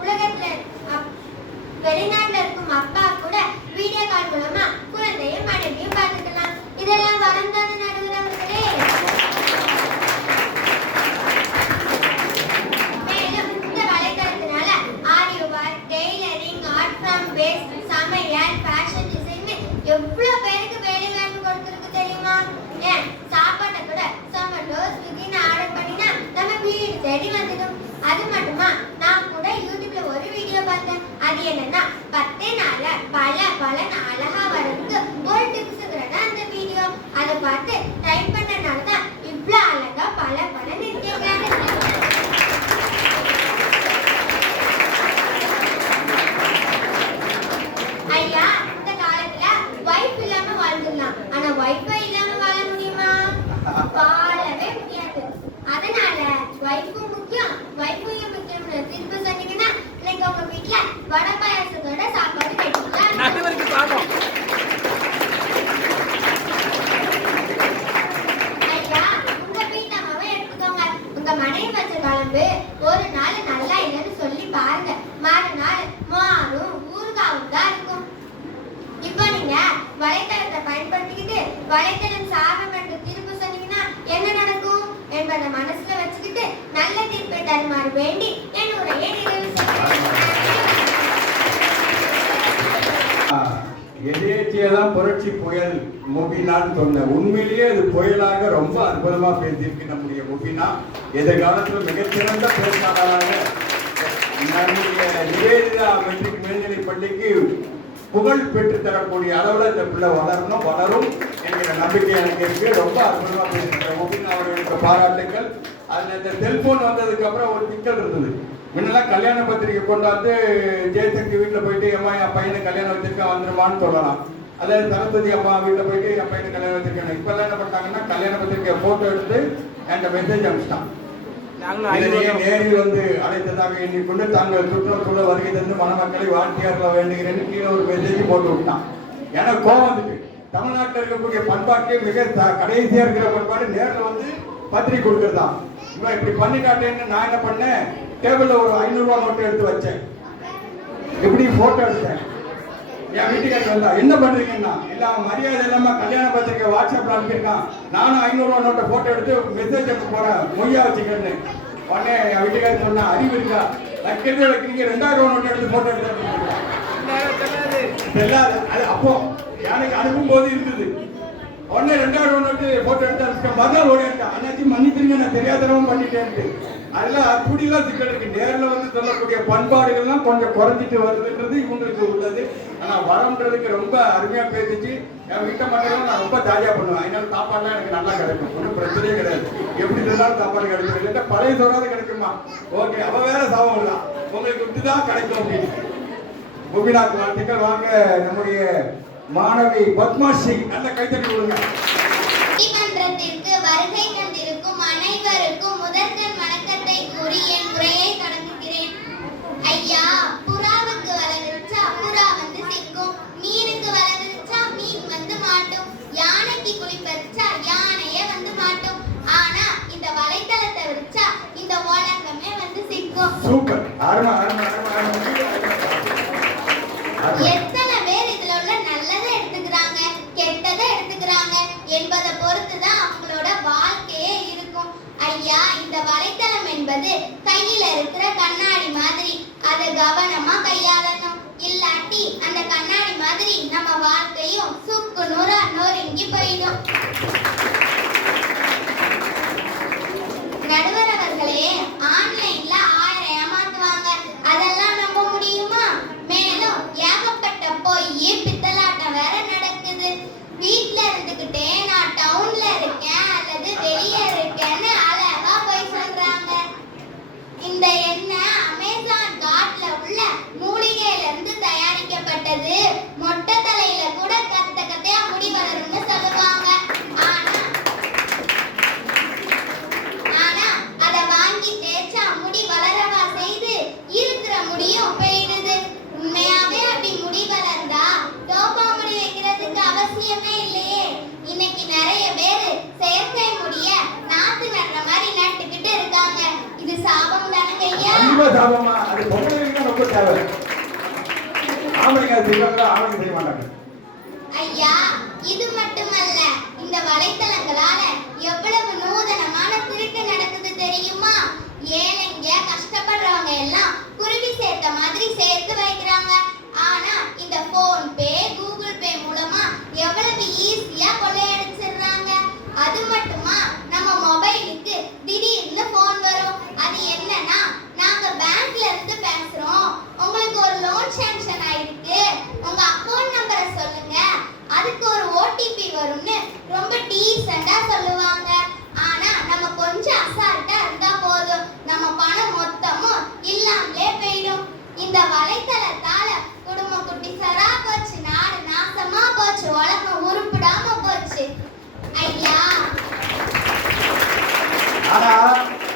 உலகத்துல வெளிநாட்டுல இருக்கும் அப்பா கூட வீடியோ கால் மூலமா குழந்தையும் மனைவியும் பார்த்துக்கலாம். இதெல்லாம் வளர்ந்தான நடுவர்களே. மேலும் இந்த வலைத்தளத்தினால audio work, tailoring, art from waste, சமையல், ஃபேஷன் டிசைன் எவ்வளவு பேருக்கு வேலை வாய்ப்பு கொடுத்துருக்கு தெரியுமா? ஏன் சாப்பாட்டை கூட Zomato, Swiggy ஆர்டர் பண்ணினா நம்ம வீடு தேடி வந்துடும். அது மட்டுமா, நான் கூட யூடியூப்ல ஒரு வீடியோ பார்த்தேன். அது என்னன்னா 10 நாள்ல பல அழகா வரதுக்கு ஒரு டிப்ஸ்ங்கிறத அந்த வீடியோ. அதை பார்த்து டைப் பண்ணனால தான் இவ்வளவு அழகா பல நிற்கிறாங்க. ஐயா, இந்த காலத்துல வைஃப் இல்லாம வாழ்ந்துடலாம். ஆனா வைஃபை இல்லாம வாழ முடியுமா? வாழவே முடியாது. அதனால வைஃபும் முக்கியம், வைஃபையும் முக்கியம்னு திரும்ப சொன்னீங்கன்னா இன்னைக்கு உங்க வீட்டுல வடை பாயாசத்தோட சாப்பாடு கட்டிக்கலாம். ஐயா, உங்க வீட்டு அம்மாவை எடுத்துக்கோங்க. உங்க மனைவி வச்ச குழம்பு ஒரு நாள் நல்லா இல்லைன்னு சொல்லி பாருங்க, மறுநாள் மாறும் ஊறுகாவும் தான் இருக்கும். இப்போ நீங்க வலைத்தளத்தை பயன்படுத்திக்கிட்டு வலைத்தளம் சாபம் என்று தீர்ப்பு சொன்னீங்கன்னா என்ன நடக்கும் என்பதை மனசுல வச்சுக்கிட்டு நல்ல தீர்ப்பை தருமாறு வேண்டி என் உரையை நிறைவு செய்கிறேன். எதேச்சியதான் புரட்சி புயல் முபீனான்னு சொன்னேன். உண்மையிலேயே அது புயலாக ரொம்ப அற்புதமா பேசியிருக்கு நம்முடைய முபீனா. எதிர்காலத்தில் மிகச்சிறந்த பேச்சாளராக நம்முடைய நிவேதிதா மெட்ரிக் மேல்நிலைப் பள்ளிக்கு புகழ் பெற்று தரக்கூடிய அளவில் இந்த பிள்ளை வளரும் என்கிற நம்பிக்கை எனக்கு இருக்கு. ரொம்ப அற்புதமா பேசுகிற முபீனா அவர்களுக்கு பாராட்டுங்கள். அதில் இந்த செல்போன் வந்ததுக்கு அப்புறம் ஒரு சிக்கல் இருந்தது. முன்னெல்லாம் கல்யாண பத்திரிக்கை கொண்டாந்து ஜெயசக்தி வீட்டில் போயிட்டு அம்மா என் பையனை கல்யாணம் வச்சிருக்கேன் வந்துருமான்னு சொல்லலாம். அதாவது சரஸ்வதி அம்மா வீட்டில் போயிட்டு என் பையனை கல்யாணம் வச்சிருக்கேன். இப்பெல்லாம் என்ன பண்ணிட்டாங்கன்னா கல்யாண பத்திரிக்கை போட்டோ எடுத்து என்கிட்ட மெசேஜ் அனுப்பிச்சிட்டான். நேரில் வந்து அழைத்ததாக எண்ணிக்கொண்டு தாங்கள் சுற்றுலா வருகை தந்து மணமக்களை வாழ்க்கையார்கள் வேண்டுகிறேன்னு கீழே ஒரு மெசேஜ் போட்டு விட்டான். எனக்கு கோபம் வந்துட்டு, தமிழ்நாட்டில் இருக்கக்கூடிய பண்பாட்டே மிக கடைசியா இருக்கிற பண்பாடு நேரில் வந்து பத்திரிக்கை கொடுக்கறதான். இவன் இப்படி பண்ணி காட்டேன்னு நான் என்ன பண்ணேன், டேபிள்ல ஒரு 500 ரூபாய் நோட்டு எடுத்து வச்சேன். இப்படி போட்டோ எடுத்தேன். என் வீட்டுக்காரர் வந்தா என்ன பண்றீங்கன்னா, இல்ல மரியாதை இல்லாம கல்யாண பத்திரிக்கை வாட்ஸ்அப்ல அனுப்பியிருக்கான், நானும் 500 ரூபாய் நோட்டை போட்டோ எடுத்து மெசேஜ் எடுத்து போறேன், மொய்யா வச்சுக்கிறேன்னு. உடனே என் வீட்டுக்காரர் சொன்னா, அறிவு இருக்கா, வைக்கிறதே வைக்கிறீங்க, 2000 ரூபாய் நோட்டை எடுத்து போட்டோ எடுத்து அது அப்போ எனக்கு அனுப்பும்போது இருந்தது. உடனே 2000 ரூபாய் நோட்டு போட்டோ எடுத்து மறுநாள் ஓடிட்டான், அண்ணாச்சி மன்னிச்சிருங்க நான் தெரியாதனவும் பண்ணிட்டேன்ட்டு. அதெல்லாம் அப்படிலாம் சிக்கல் இருக்கு. நேரில் வந்து சொல்லக்கூடிய பண்பாடுகள்லாம் கொஞ்சம் குறைஞ்சிட்டு வருதுன்றது இவங்களுக்கு உள்ளது. ஆனால் வரம்ன்றதுக்கு ரொம்ப அருமையாக பேசிச்சு. என் வீட்டை மக்களும் நான் ரொம்ப ஜாலியாக பண்ணுவேன். அதனால சாப்பாடுலாம் எனக்கு நல்லா கிடைக்கும், ஒன்றும் பிரச்சனையே கிடையாது. எப்படி இருந்தாலும் சாப்பாடு கிடைக்கும். இல்லைன்னா பழைய சோறாவது கிடைக்குமா, ஓகே அவ வேற சாப்பிடல, உங்களுக்கு இப்படிதான் கிடைக்கும் அப்படின்னு. கோபிநாத் வாழ்த்துக்கள். வாங்க நம்முடைய மாணவி பத்மாஸ்ரீ, நல்ல கைத்தட்டி கொடுங்க. நீதிமன்றத்திற்கு வருகை தந்திருக்கும் அனைவருக்கும் முதற்கண் வணக்கத்தை கூறி என் உரையை தொடங்குகிறேன். ஐயா, புறாவுக்கு வலை விரிச்சா புறா வந்து சிக்கும், மீனுக்கு வலை விரிச்சா மீன் வந்து மாட்டும், யானைக்கு குளிப்பறிச்சா யானையே வந்து மாட்டும், ஆனா இந்த வலைத்தளத்தை விரிச்சா இந்த உலகமே வந்து சிக்கும். சூப்பர், அருமை அருமை அருமை அருமை. எத்தனை பேர் இதுல உள்ள நல்லதை எடுத்துக்கிறாங்க, கெட்டதை எடுத்துக்கிறாங்க என்பதை பொறுத்துதான் அவங்களோட வாழ்க்கையே இருக்கும். ஐயா, இந்த வலைத்தளம் என்பது கையில இருக்கிற கண்ணாடி மாதிரி, அதை கவனமா கையாளணும். இல்லாட்டி அந்த கண்ணாடி மாதிரி நம்ம வாழ்க்கையும் சுக்கு நூறா நொறுங்கி போயிடும். நடுவர் அவர்களே, ஆன்லைன்ல 1000 ஏமாத்துவாங்க, அதெல்லாம் நம்ப முடியுமா? மேலும் ஏகப்பட்ட பொய் பித்தலாட்டம் வேற நடக்குது. வீட்ல இருந்துகிட்டே நான் டவுன்ல இருக்கேன் அல்லது வெளியே இருக்கேன்னு அழகா போய் சொல்றாங்க. இந்த எண்ணெய் அமேசான் காட்டுல உள்ள மூலிகையில இருந்து தயாரிக்கப்பட்டது, மொட்டை தலையில கூட கத்த கத்தையா முடி வளரும்னு சொல்லுவாங்க. ஆனா அத வாங்கி தேய்ச்சா முடி வளரவா செய்து, இருக்கிற முடியும் போயிடுது. உண்மையாவே அப்படி முடி வளர்ந்தா டோப்பா முடி வைக்கிறதுக்கு அவசியமே இல்லையே. இன்னைக்கு நிறைய பேரு செயற்கை முடிய நாத்து நடுற மாதிரி நட்டுக்கிட்டு இருக்காங்க. இது சாபம் தானங்க ஐயா? ரொம்ப சாபமா, அது பொம்பளைங்க ரொம்ப தேவை. ஆம்பளைங்க அது செய்வாங்க, ஆம்பளைங்க செய்ய மாட்டாங்க. ஐயா, இது மட்டுமல்ல, இந்த வலைத்தளங்களால எவ்வளவு நூதனமான திருட்டு நடக்குது தெரியுமா? ஏழைங்க கஷ்டப்படுறவங்க எல்லாம் குருவி சேர்த்த மாதிரி சேர்த்து வைக்கிறாங்க. ஆனா இந்த போன் பே, கூகுள் பே மூலமா எவ்வளவு ஈஸியா கொள்ளையடிச்சிடுறாங்க. அது மட்டுமா, நம்ம மொபைலுக்கு திடீர்னு போன் வரும். அது என்னன்னா, நாங்க பேங்க்ல இருந்து பேசுறோம், உங்களுக்கு ஒரு லோன் சாங்ஷன் ஆயிருக்கு, உங்க அக்கவுண்ட் நம்பரை சொல்லுங்க, அதுக்கு ஒரு ஓடிபி வரும்னு ரொம்ப டீசெண்டா சொல்லுவாங்க. ஆனா நம்ம கொஞ்சம் அசால்ட்டா இருந்தா போதும், நம்ம பணம் மொத்தமும் இல்லாமலே போயிடும். இந்த வலைத்தளத்தால குடும்ப குட்டி சரா போச்சு, நாடு நாசமா போச்சு, உலகம் உருப்பிடாம போச்சு. ஐயா, ஆனா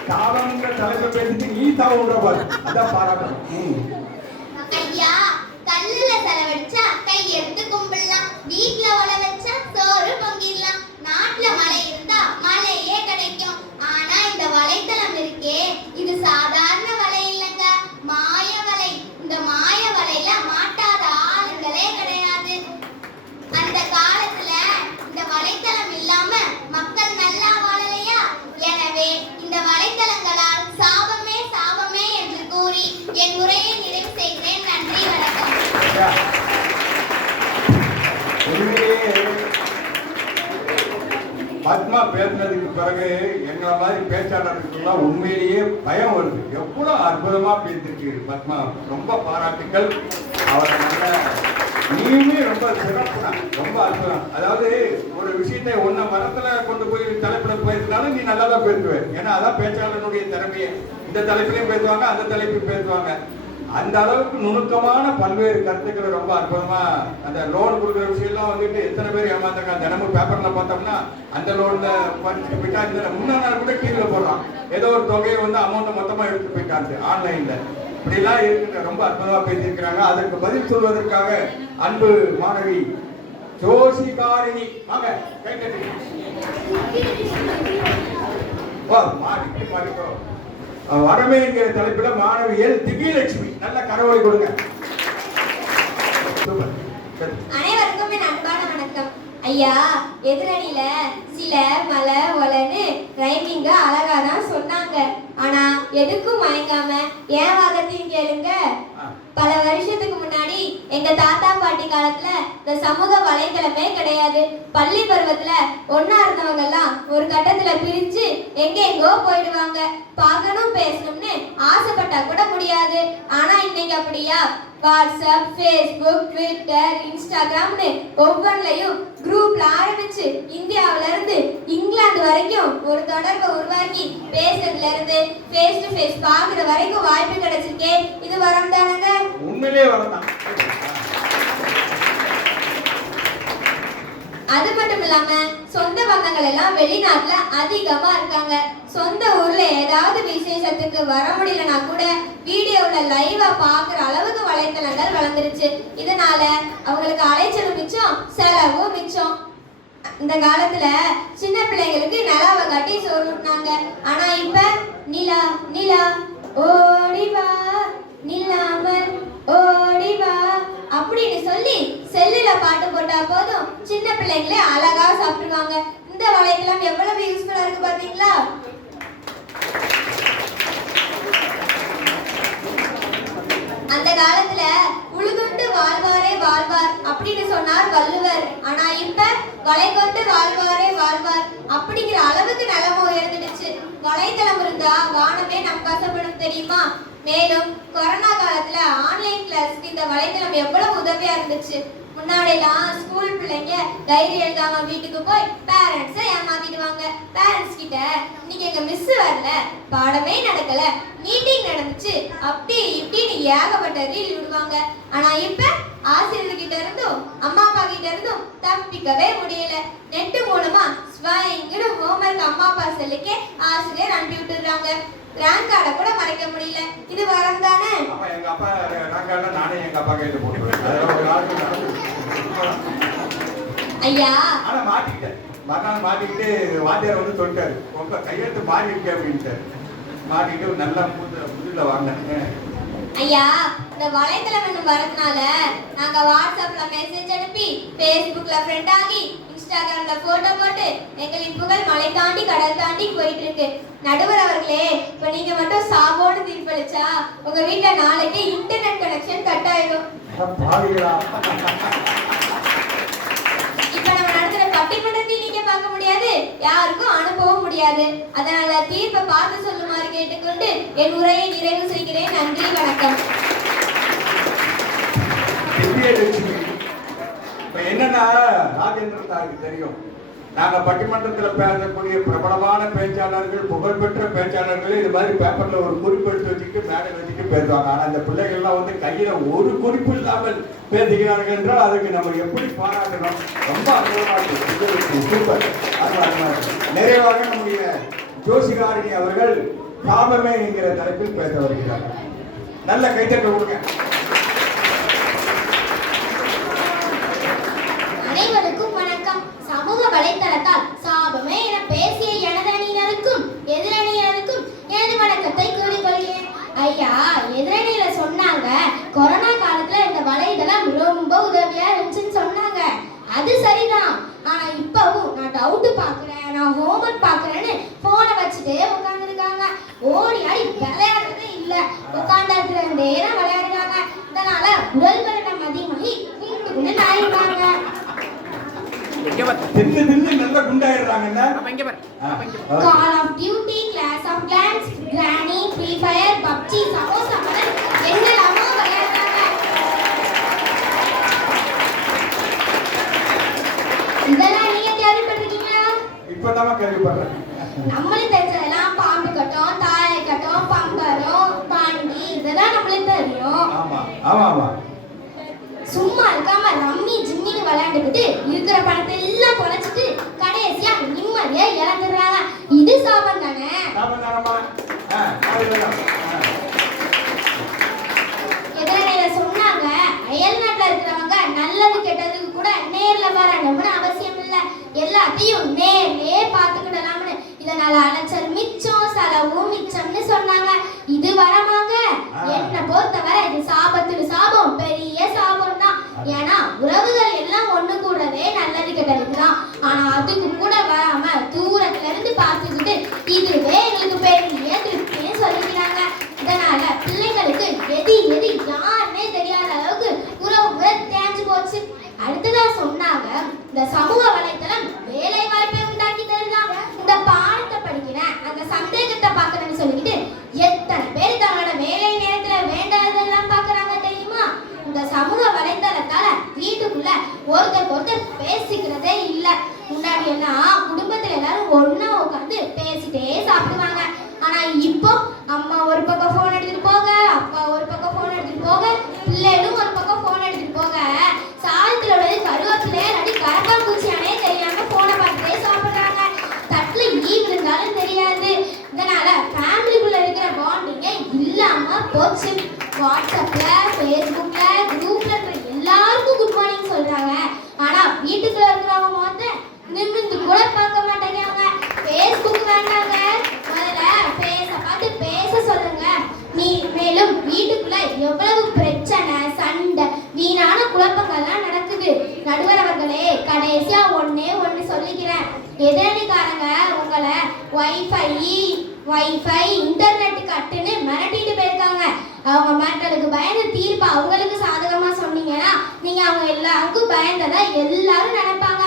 சாபம்ங்கிற தலைப்பை பேசிட்டு நீ சாபம் விடுற பாரு, அதான் பாராட்டணும். ஐயா, கல்லுல செலவழிச்சா கை எடுத்து கும்பிடலாம், வீட்ல உழ வச்சா சோறு பொங்கிடலாம், நாட்டுல மழை இருந்தா மழையே கிடைக்கும். ஆனா இந்த வலைத்தளம் இருக்கே, இது சாதாரண வலை இல்லைங்க, மாய வலை. இந்த மாய வலையில மாட்டாத ஆளுங்களே கிடையாது. அந்த காலத்துல இந்த வலைத்தளம் இல்லாம மக்கள் நல்லா வாழலையா? எனவே இந்த வலைத்தளங்களால் சாபமே சாபமே என்று கூறி என் உரையை நிறைவு செய்கிறேன். நன்றி, வணக்கம். உண்மையிலேயே பத்மா பேசுனதுக்கு பிறகு எங்களை மாதிரி பேச்சாளர்களுக்கெல்லாம் உண்மையிலேயே பயம் வருது. எவ்வளவு அற்புதமா பேசிருக்கு பத்மா, ரொம்ப பாராட்டுக்கள். அவரை நல்ல நீயுமே ரொம்ப சிறப்பு தான், ரொம்ப அற்புதம். அதாவது ஒரு விஷயத்தை ஒன்ன மரத்துல கொண்டு போய் தலைப்பிட போயிருந்தாலும் நீ நல்லா தான் பேசுவேன். ஏன்னா அதான் பேச்சாளனுடைய திறமையை. இந்த தலைப்பிலையும் பேசுவாங்க, அந்த தலைப்பிலும் பேசுவாங்க. அந்த அளவுக்கு நுணுக்கமான பல்வேறு கருத்துக்களை ரொம்ப அற்புதமா. அந்த லோன் கொடுக்குற விஷயம்லாம் வந்துட்டு எத்தனை பேர் ஏமாந்தாங்க. தினமும் பேப்பர்ல பார்த்தோம்னா அந்த லோன்ல படிச்சுட்டு போயிட்டா, இந்த முன்னா நாள் கூட டிவியில போடுறான், ஏதோ ஒரு தொகையை வந்து அமௌண்ட்டை மொத்தமா எடுத்து போயிட்டாங்க ஆன்லைன்ல. இப்படிலாம் இருக்குங்க. ரொம்ப அற்புதமா பேசியிருக்கிறாங்க. அதற்கு பதில் சொல்வதற்காக அன்பு மாணவி ஜோசிகாரிணி, வாங்க கை தட்டி. ஓ மாறிக்கோ, வரமே என்கிற தலைப்பில் மாணவியல் திவ்யலட்சுமி. நல்ல கரவொலி கொடுங்க. அனைவருக்கும் என் அன்பான வணக்கம். ஐயா, எதிரணியில சில மல ஒலன்னு ரைமிங்க அழகா தான் சொன்னாங்க. ஆனா எதுக்கும் மயங்காம ஏன் வாதத்தையும் கேளுங்க. பல வருஷத்துக்கு முன்னாடி எங்க தாத்தா பாட்டி காலத்துல இந்த சமூக வலைத்தளமே கிடையாது. பள்ளி பருவத்துல ஒன்னா இருந்தவங்க எல்லாம் ஒரு கட்டத்துல பிரிஞ்சு எங்கெங்கோ போயிடுவாங்க. பார்க்கணும் பேசணும்னு ஆசைப்பட்டா கூட முடியாது. ஆனா இன்னைக்கு அப்படியா? வாட்ஸ்அப், ஃபேஸ்புக், ட்விட்டர், இன்ஸ்டாகிராம்னு ஒவ்வொன்றையும் குரூப்ல ஆரம்பிச்சு இந்தியாவில இருந்து இங்கிலாந்து வரைக்கும் ஒரு தொடர்பை உருவாக்கி பேசுறதுல இருந்து ஃபேஸ் டு ஃபேஸ் பாக்குற வரைக்கும் வாய்ப்பு கிடைச்சிருக்கே. இது வரம் தானங்க? உண்மையிலே வரதான். அது மட்டும் இல்லாம சொந்த பந்தங்கள் எல்லாம் வெளிநாட்டுல அதிகமா இருக்காங்க. சொந்த ஊர்ல ஏதாவது விசேஷத்துக்கு வர முடியலனா கூட வீடியோல லைவா பாக்குற அளவுக்கு வலைத்தளங்கள் வளர்ந்துருச்சு. இதனால அவங்களுக்கு அலைச்சலும் மிச்சம், செலவும் மிச்சம். இந்த காலத்துல சின்ன பிள்ளைங்களுக்கு நிலாவை காட்டி சோறு ஊட்டினாங்க. ஆனா இப்ப நிலா நிலா ஓடிவா நில்லாமல் ஓடிவா அப்படின்னு சொல்லி செல்லுல பாட்டு போட்டா போதும் சின்ன பிள்ளைங்களே அழகா சாப்பிடுவாங்க. இந்த வலைத்தளம் எவ்வளவு யூஸ்ஃபுல்லா இருக்கு பாத்தீங்களா? அந்த காலத்துல உழுதுண்டு வாழ்வாரே வாழ்வார் அப்படின்னு சொன்னார் வள்ளுவர். ஆனா இப்ப வலை கொண்டு வாழ்வாரே வாழ்வார் அப்படிங்கிற அளவுக்கு நிலைமை உயர்ந்துடுச்சு. வலைத்தளம் இருந்தா வானமே நம் வசப்படும் தெரியுமா? மேலும் கொரோனா காலத்துல ஆன்லைன் கிளாஸ்க்கு இந்த வலைத்தளம் எவ்வளவு உதவியா இருந்துச்சு. முன்னாடிலாம் ஸ்கூல் பிள்ளைங்க டைரி எழுதாம வீட்டுக்கு போய் பேரண்ட்ஸை ஏமாத்திடுவாங்க. பேரண்ட்ஸ் கிட்ட இன்னைக்கு எங்க மிஸ் வரல, பாடமே நடக்கல, மீட்டிங் நடந்துச்சு அப்படி இப்படின்னு ஏகப்பட்ட ரீல் விடுவாங்க. ஆனா இப்ப ஆசிரியர்கிட்ட இருந்தும் அம்மா அப்பா கிட்ட இருந்தும் தப்பிக்கவே முடியல. நெட் மூலமா ஸ்வைங்கிற ஹோம்வொர்க் அம்மா அப்பா செல்லுக்கே ஆசிரியர் அனுப்பி விட்டுறாங்க. ரேங்க் கார்டை கூட மறைக்க முடியல. இது வரம் தானே? அப்ப எங்க அப்பா ரேங்க் கார்டை நானே எங்க அப்பா கையில போட்டுருவேன். ஐயா, ஆனா மாட்டிக்கிட்டேன். மறுநாள் மாட்டிக்கிட்டு வாத்தியார் வந்து சொல்லிட்டாரு, உங்க கையெழுத்து மாறி இருக்கு அப்படின்ட்டாரு. மாட்டிக்கிட்டு நல்லா புதுல வாங்கினேன். ஐயா, இந்த வலைத்தளம் வரதுனால நாங்க வாட்ஸ்அப்ல மெசேஜ் அனுப்பி, ஃபேஸ்புக்ல ஃப்ரெண்ட் ஆகி, இன்ஸ்டாகிராம்ல போட்டோ போட்டு எங்களின் புகழ் மலை தாண்டி கடல் தாண்டி போயிட்டு இருக்கு. நடுவர் அவர்களே, இப்ப நீங்க மட்டும் சாவோடு தீர்ப்பளிச்சா உங்க வீட்டுல நாளைக்கு இன்டர்நெட் கனெக்ஷன் கட் ஆயிடும். இப்ப நம்ம நடத்துற பட்டிமன்றத்தையும் நீங்க பார்க்க முடியாது, யாருக்கும் அனுப்பவும் முடியாது. அதனால தீர்ப்பை பார்த்து சொல்லுமாறு கேட்டுக்கொண்டு என் உரையை நிறைவு செய்கிறேன். நன்றி, வணக்கம். இப்ப என்னன்னா, ராஜேந்திரன் சாருக்கு தெரியும், நாங்க பட்டிமன்றத்தில் பேசக்கூடிய பிரபலமான பேச்சாளர்கள், புகழ்பெற்ற பேச்சாளர்கள் இது மாதிரி பேப்பர்ல ஒரு குறிப்பு எடுத்து வச்சுக்கிட்டு மேடை வச்சுட்டு பேசுவாங்க. ஆனா அந்த பிள்ளைகள்லாம் வந்து கையில ஒரு குறிப்பு இல்லாமல் பேசுகிறார்கள் என்றால் அதுக்கு நம்ம எப்படி பாராட்டணும்? ரொம்ப அற்புதமா இருக்கு. சூப்பர். நிறைவாக நம்முடைய ஜோசிகாரிணி அவர்கள் சாபமே என்கிற தலைப்பில் பேச வருகிறார்கள். நல்ல கைத்தட்ட கொடுங்க. அனைவருக்கும் வணக்கம். சமூக வலைத்தளத்தால் சாபமே என பேசிய எனது அணியினருக்கும் எதிரணியினருக்கும் எனது வணக்கத்தை கூறிக்கொள்கிறேன். ஐயா, எதிரணியில சொன்னாங்க கொரோனா காலத்துல இந்த வலைதளம் ரொம்ப உதவியா இருந்துச்சுன்னு சொன்னாங்க. அது சரிதான். ஆனா இப்பவும் நான் டவுட் பாக்குறேன், நான் ஹோம்வொர்க் பாக்குறேன்னு போனை வச்சுட்டே உட்காந்துருக்காங்க. ஓடி ஆடி விளையாடுறதே இல்ல, உட்காந்த இடத்துல நேரம் விளையாடுறாங்க. இதனால உடல் பருமன் அதிகமாகி குண்டு நாயிடுறாங்க. நல்ல குண்டாயிடுறாங்க. Call of duty, clash of clans, granny, free fire, PUBG, samosa என்னெல்லாமோ விளையாடுறாங்க. இதெல்லாம் நீங்க கேள்விப்பட்டிருக்கீங்களா? இப்பதான் கேள்விப்படுறேன். நம்மளுக்கு தெரிஞ்சதெல்லாம் பாம்பு கட்டம், தாயை கட்டம், பம்பரம், பாண்டி, இதெல்லாம் நம்மளுக்கு தெரியும். ஆமா ஆமா ஆமா. சும்மா இருக்காம ரம்மி ஜிம்மின்னு விளையாண்டுக்கிட்டு இருக்கிற பணத்தை எல்லாம் தொலைச்சிட்டு கடைசியா நிம்மதியா இழந்துடுறாங்க. இது சாபம் தானே? எதிரணியில சொன்னாங்க, அயல் நாட்டுல இருக்கிறவங்க நல்லது கெட்டதுக்கு கூட நேர்ல வரணும்னு அவசியம் இல்ல, எல்லாத்தையும் நேர்லயே பாத்துக்கிடலாம்னு. இதனால அலைச்சல் மிச்சம், செலவும் மிச்சம்னு சொன்னாங்க. முன்னாடி எல்லாம் குடும்பத்துல எல்லாரும் ஒண்ணா உட்காந்து பேசிட்டே சாப்பிடுவாங்க. ஆனா இப்போ அம்மா ஒரு பக்கம் போன் எடுத்துட்டு போக, அப்பா ஒரு பக்கம் போன் எடுத்துட்டு போக, பிள்ளைகளும் ஒரு பக்கம் போன் எடுத்துட்டு போக, சாதத்துல உள்ளது கருவேப்பிலை அடி கரப்பாம்பூச்சியானே தெரியாம போனை பார்த்துட்டே சாப்பிடுறாங்க. தட்டுல ஈ இருந்தாலும் தெரியாது. இதனால ஃபேமிலிக்குள்ள இருக்கிற பாண்டிங்க இல்லாம போச்சு. வாட்ஸ்அப்ல, ஃபேஸ்புக்ல, குரூப்ல இருக்கிற எல்லாருக்கும் குட் மார்னிங் சொல்றாங்க. ஆனா வீட்டுக்குள்ள இருக்கிறவங்க மொத்தம் நிமிர்ந்து கூட பார்க்க மாட்டேங்கிறாங்க. ஃபேஸ்புக் வேண்டாங்க, முதல்ல பேச பார்த்து பேச சொல்லுங்க. மேலும் வீட்டுக்குள்ள எவ்வளவு பிரச்சனை, சண்டை, வீணான குழப்பங்கள்லாம் நடக்குது. நடுவர் அவர்களே, கடைசியா ஒண்ணு சொல்லிக்கிறேன். எதிரணிக்காரங்க உங்களை வைஃபை இன்டர்நெட் கட்டுன்னு மிரட்டிட்டு போயிருக்காங்க. அவங்க மிரட்டலுக்கு பயந்து தீர்ப்பு அவங்களுக்கு சாதகமா சொன்னீங்கன்னா நீங்க அவங்க எல்லாருக்கும் பயந்ததா எல்லாரும் நினைப்பாங்க.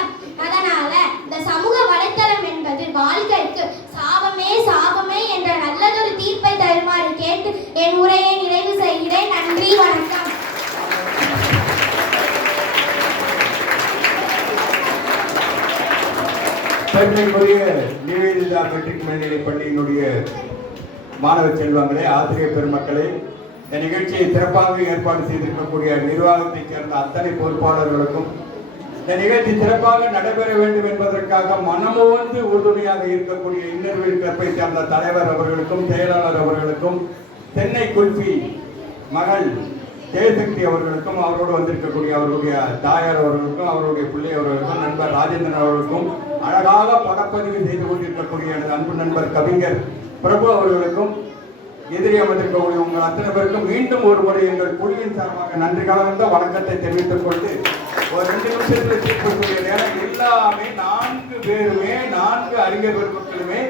அதனால இந்த சமூக வலைத்தளம் என்பது வாழ்க்கைக்கு சாபமே என்ற நல்லதொரு தீர்ப்பை தருமாறு கேட்டு என் உரையை நிறைவு செய்கிறேன். நன்றி, வணக்கம். பெருமைக்குரிய நிவேதிதா மெட்ரிக் மேல்நிலைப் பள்ளியினுடைய மாணவ செல்வங்களே, ஆசிரியர் பெருமக்களே, இந்த நிகழ்ச்சியை சிறப்பாக ஏற்பாடு செய்திருக்கக்கூடிய நிர்வாகத்தைச் சேர்ந்த அத்தனை பொறுப்பாளர்களுக்கும், இந்த நிகழ்ச்சி சிறப்பாக நடைபெற வேண்டும் என்பதற்காக மனமுவந்து உறுதுணையாக இருக்கக்கூடிய இன்னர்வில் கற்பை சேர்ந்த தலைவர் அவர்களுக்கும், செயலாளர் அவர்களுக்கும், சென்னை குல்ஃபி மகள் ஜெயசக்தி அவர்களுக்கும், அவரோடு வந்திருக்கக்கூடிய அவருடைய தாயார் அவர்களுக்கும், அவருடைய பிள்ளை அவர்களுக்கும், நண்பர் ராஜேந்திரன் அவர்களுக்கும், அழகாக படப்பதிவு செய்து கொண்டிருக்கக்கூடிய எனது அன்பு நண்பர் கவிஞர் பிரபு அவர்களுக்கும், எதிரி அமர்ந்திருக்கக்கூடிய உங்கள் அத்தனை பேருக்கும் மீண்டும் ஒரு முறை எங்கள் குழுவின் சார்பாக நன்றி கலந்த வணக்கத்தை தெரிவித்துக் கொண்டு, ஒரு 2 நிமிஷத்தில் தீர்க்கக்கூடிய நேரம் எல்லாமே 4 பேருமே 4 அறிஞர் பெருமக்களுமே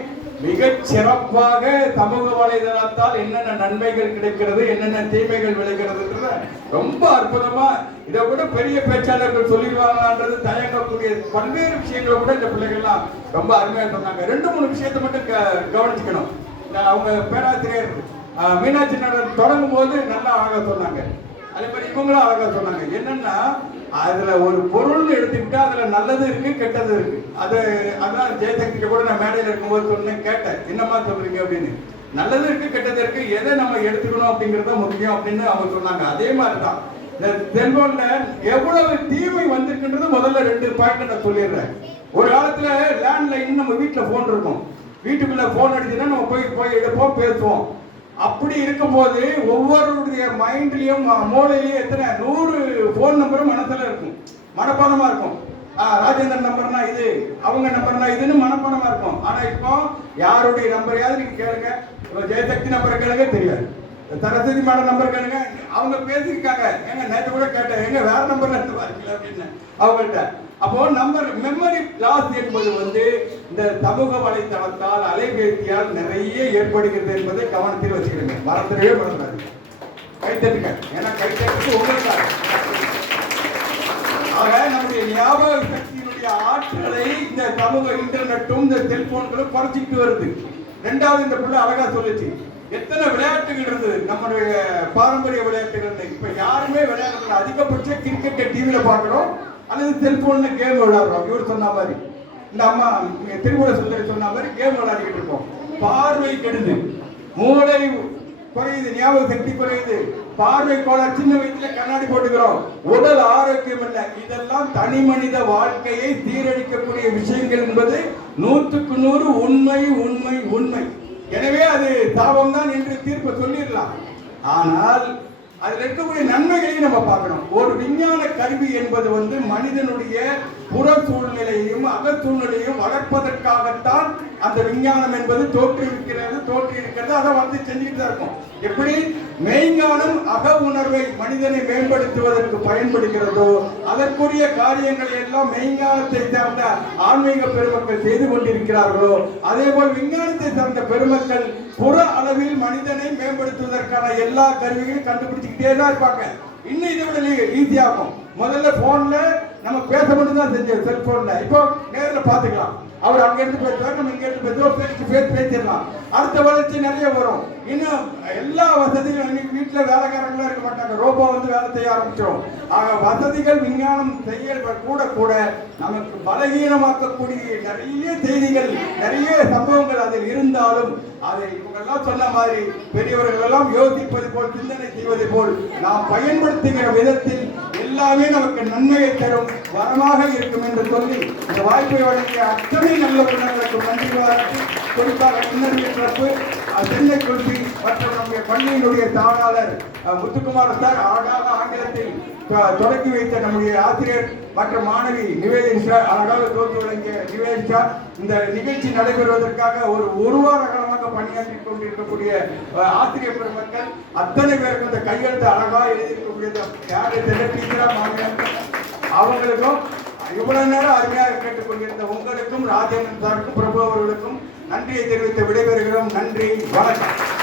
மிகச் சிறப்பாக சமூக வலைதளத்தால் என்னென்ன நன்மைகள் கிடைக்கிறது, என்னென்ன தீமைகள் விளைகிறதுன்றத ரொம்ப அற்புதமா, இதை விட பெரிய பேச்சாளர்கள் சொல்லிடுவாங்களான்றது தயங்கக்கூடிய பல்வேறு விஷயங்களை கூட இந்த பிள்ளைகள்லாம் ரொம்ப அருமையாக சொன்னாங்க. 2-3 விஷயத்தை மட்டும் கவனிச்சுக்கணும். அவங்க பேராசிரியர் மீனாட்சி நடனம் தொடங்கும் போது நல்லா அழகா சொன்னாங்க. அதே மாதிரி இவங்களும் அழகா சொன்னாங்க. என்னன்னா, அதுல ஒரு பொருள் எடுத்துக்கிட்டா அதுல நல்லது இருக்கு, கெட்டது இருக்கு. அதான் ஜெயசக்தி கூட நான் மேடையில் இருக்கும்போது சொன்னேன், கேட்டேன், என்னமா சொல்றீங்க அப்படின்னு. நல்லது இருக்கு, கெட்டது இருக்கு, எதை நம்ம எடுத்துக்கணும் அப்படிங்கறத முக்கியம் அப்படின்னு அவங்க சொன்னாங்க. அதே மாதிரிதான் இந்த செல்போன்ல எவ்வளவு தீமை வந்திருக்குன்றது முதல்ல 2 பாயிண்ட் நான் சொல்லிடுறேன். ஒரு காலத்துல லேண்ட்லைன் நம்ம வீட்டுல போன் இருக்கும், வீட்டுக்குள்ள போன் அடிச்சுன்னா நம்ம போய் எடுப்போம், பேசுவோம். அப்படி இருக்கும்போது ஒவ்வொருடைய மைண்ட்லயும் மூளையிலயும் எத்தனை 100 போன் நம்பரும் மனசுல இருக்கும், மனப்பாடமா இருக்கும். ராஜேந்திரன் நம்பர்னா இது, அவங்க நம்பர்னா இதுன்னு மனப்பாடமா இருக்கும். ஆனா இப்போ யாருடைய நம்பரையாவது நீங்க கேளுங்க, ஜெயசக்தி நம்பரை கேளுங்க தெரியாது, சரஸ்வதி மேடம் நம்பர் கேளுங்க, அவங்க பேசியிருக்காங்க, எங்க நேற்று கூட கேட்டேன், எங்க வேற நம்பர்ல இருந்து பாருங்களா அப்படின்னு அவங்கள்ட்ட. அப்போ நம்பர் மெமரி லாஸ் என்பது இந்த சமூக வலைத்தளத்தால், அலைபேசியால் நிறைய ஏற்படுகிறது என்பதை கவனத்தில் வச்சுக்கிறேங்க. மறந்துடவே மறந்துடாது. கைத்தட்டுங்க, ஏன்னா கைத்தட்டுக்கு உங்களுக்காக. ஆக நம்முடைய ஞாபக சக்தியினுடைய ஆற்றலை இந்த சமூக இன்டர்நெட்டும் இந்த செல்போன்களும் குறைச்சிக்கிட்டு வருது. 2வது இந்த பிள்ளை அழகா சொல்லுச்சு, எத்தனை விளையாட்டுகள் இருந்தது, நம்மளுடைய பாரம்பரிய விளையாட்டுகள். இப்ப யாருமே விளையாடுறது அதிகபட்சம் கிரிக்கெட்டை டிவியில பாக்குறோம் அல்லது செல்போன்ல கேம் விளையாடுறோம். இவர் சொன்ன மாதிரி, இந்த அம்மா திருமூல சுந்தரி சொன்ன மாதிரி கேம் விளையாடிக்கிட்டு இருக்கோம். பார்வை கெடுது, மூளை குறையுது, ஞாபக சக்தி குறையுது, பார்வை கோளாறு, சின்ன வயசுல கண்ணாடி போட்டுக்கிறோம், உடல் ஆரோக்கியம் இல்லை. இதெல்லாம் தனி மனித வாழ்க்கையை சீரழிக்கக்கூடிய விஷயங்கள் என்பது 100க்கு 100 உண்மை உண்மை உண்மை. எனவே அது தாபம் தான் என்று தீர்ப்பு சொல்லிடலாம். ஆனால் அதில் இருக்கக்கூடிய நன்மைகளையும் நம்ம பார்க்கணும். ஒரு விஞ்ஞான கருவி என்பது மனிதனுடைய புற சூழ்நிலையையும் அக சூழ்நிலையும் வளர்ப்பதற்காகத்தான் அந்த விஞ்ஞானம் என்பது தோற்றிருக்கிறது. அதை செஞ்சுக்கிட்டு தான் இருக்கும். எப்படி மெய்ஞானம் அக உணர்வை மனிதனை மேம்படுத்துவதற்கு பயன்படுகிறதோ, அதற்குரிய காரியங்களை எல்லாம் மெய்ஞானத்தை சார்ந்த ஆன்மீக பெருமக்கள் செய்து கொண்டிருக்கிறார்களோ, அதே போல் விஞ்ஞானத்தை சார்ந்த பெருமக்கள் புற அளவில் மனிதனை மேம்படுத்துவதற்கான எல்லா கருவிகளையும் கண்டுபிடிச்சுக்கிட்டே தான் இருப்பாங்க. இன்னும் இதை விட ஈஸியாகும். முதல்ல போன்ல நம்ம பேச மட்டும் தான் செஞ்சோம், செல்போன்ல. இப்போ நேரில் பார்த்துக்கலாம். அவர் அங்கிருந்து பேசுவார், நம்ம இங்கிருந்து பேசுவோம், பேச்சு பேசிடலாம். அடுத்த வளர்ச்சி நிறைய வரும். இன்னும் எல்லா வசதிகளும் இன்னைக்கு வீட்டில் வேலைக்காரங்களாம் இருக்க மாட்டாங்க, ரோபோ வந்து வேலை செய்ய ஆரம்பிச்சிடும். ஆக வசதிகள் விஞ்ஞானம் செய்ய கூட கூட நமக்கு பலகீனமாக்கக்கூடிய நிறைய செய்திகள், நிறைய சம்பவங்கள் அதில் இருந்தாலும் அதை இவங்கெல்லாம் சொன்ன மாதிரி பெரியவர்கள் எல்லாம் யோசிப்பது போல், சிந்தனை செய்வது போல் நாம் பயன்படுத்துகிற விதத்தில் எல்லாமே நமக்கு நன்மையை தரும், வரமாக இருக்கும் என்று சொல்லி இந்த வாய்ப்பை வழங்கிய அத்தனை நல்ல உள்ளங்களுக்கு நன்றி பாராட்டி, குறிப்பாக இன்னறிய சிறப்பு சென்னை கொள்கை மற்றும் நம்முடைய பள்ளியினுடைய தாளாளர் முத்துக்குமார் சார் அழகாக ஆங்கிலத்தில் தொடங்கி வைத்த நம்முடைய ஆசிரியர் மற்றும் மாணவி நிவேதிஷா அழகாக தோற்று வழங்கிய நிவேதிஷா, இந்த நிகழ்ச்சி நடைபெறுவதற்காக ஒரு வார காலமாக பணியாற்றி கொண்டிருக்கக்கூடிய ஆசிரியர் பெருமக்கள் அத்தனை பேருக்கும் இந்த கையெழுத்து அழகாக எழுதியிருக்கக்கூடிய யாரு டீச்சரா மாணவர்கள் அவங்களுக்கும் இவ்வளவு நேரம் அருமையாக கேட்டுக்கொண்டிருந்த உங்களுக்கும் ராஜேந்திரன் சாருக்கும் பிரபு அவர்களுக்கும் நன்றியை தெரிவித்து விடைபெறுகிறோம். நன்றி, வணக்கம்.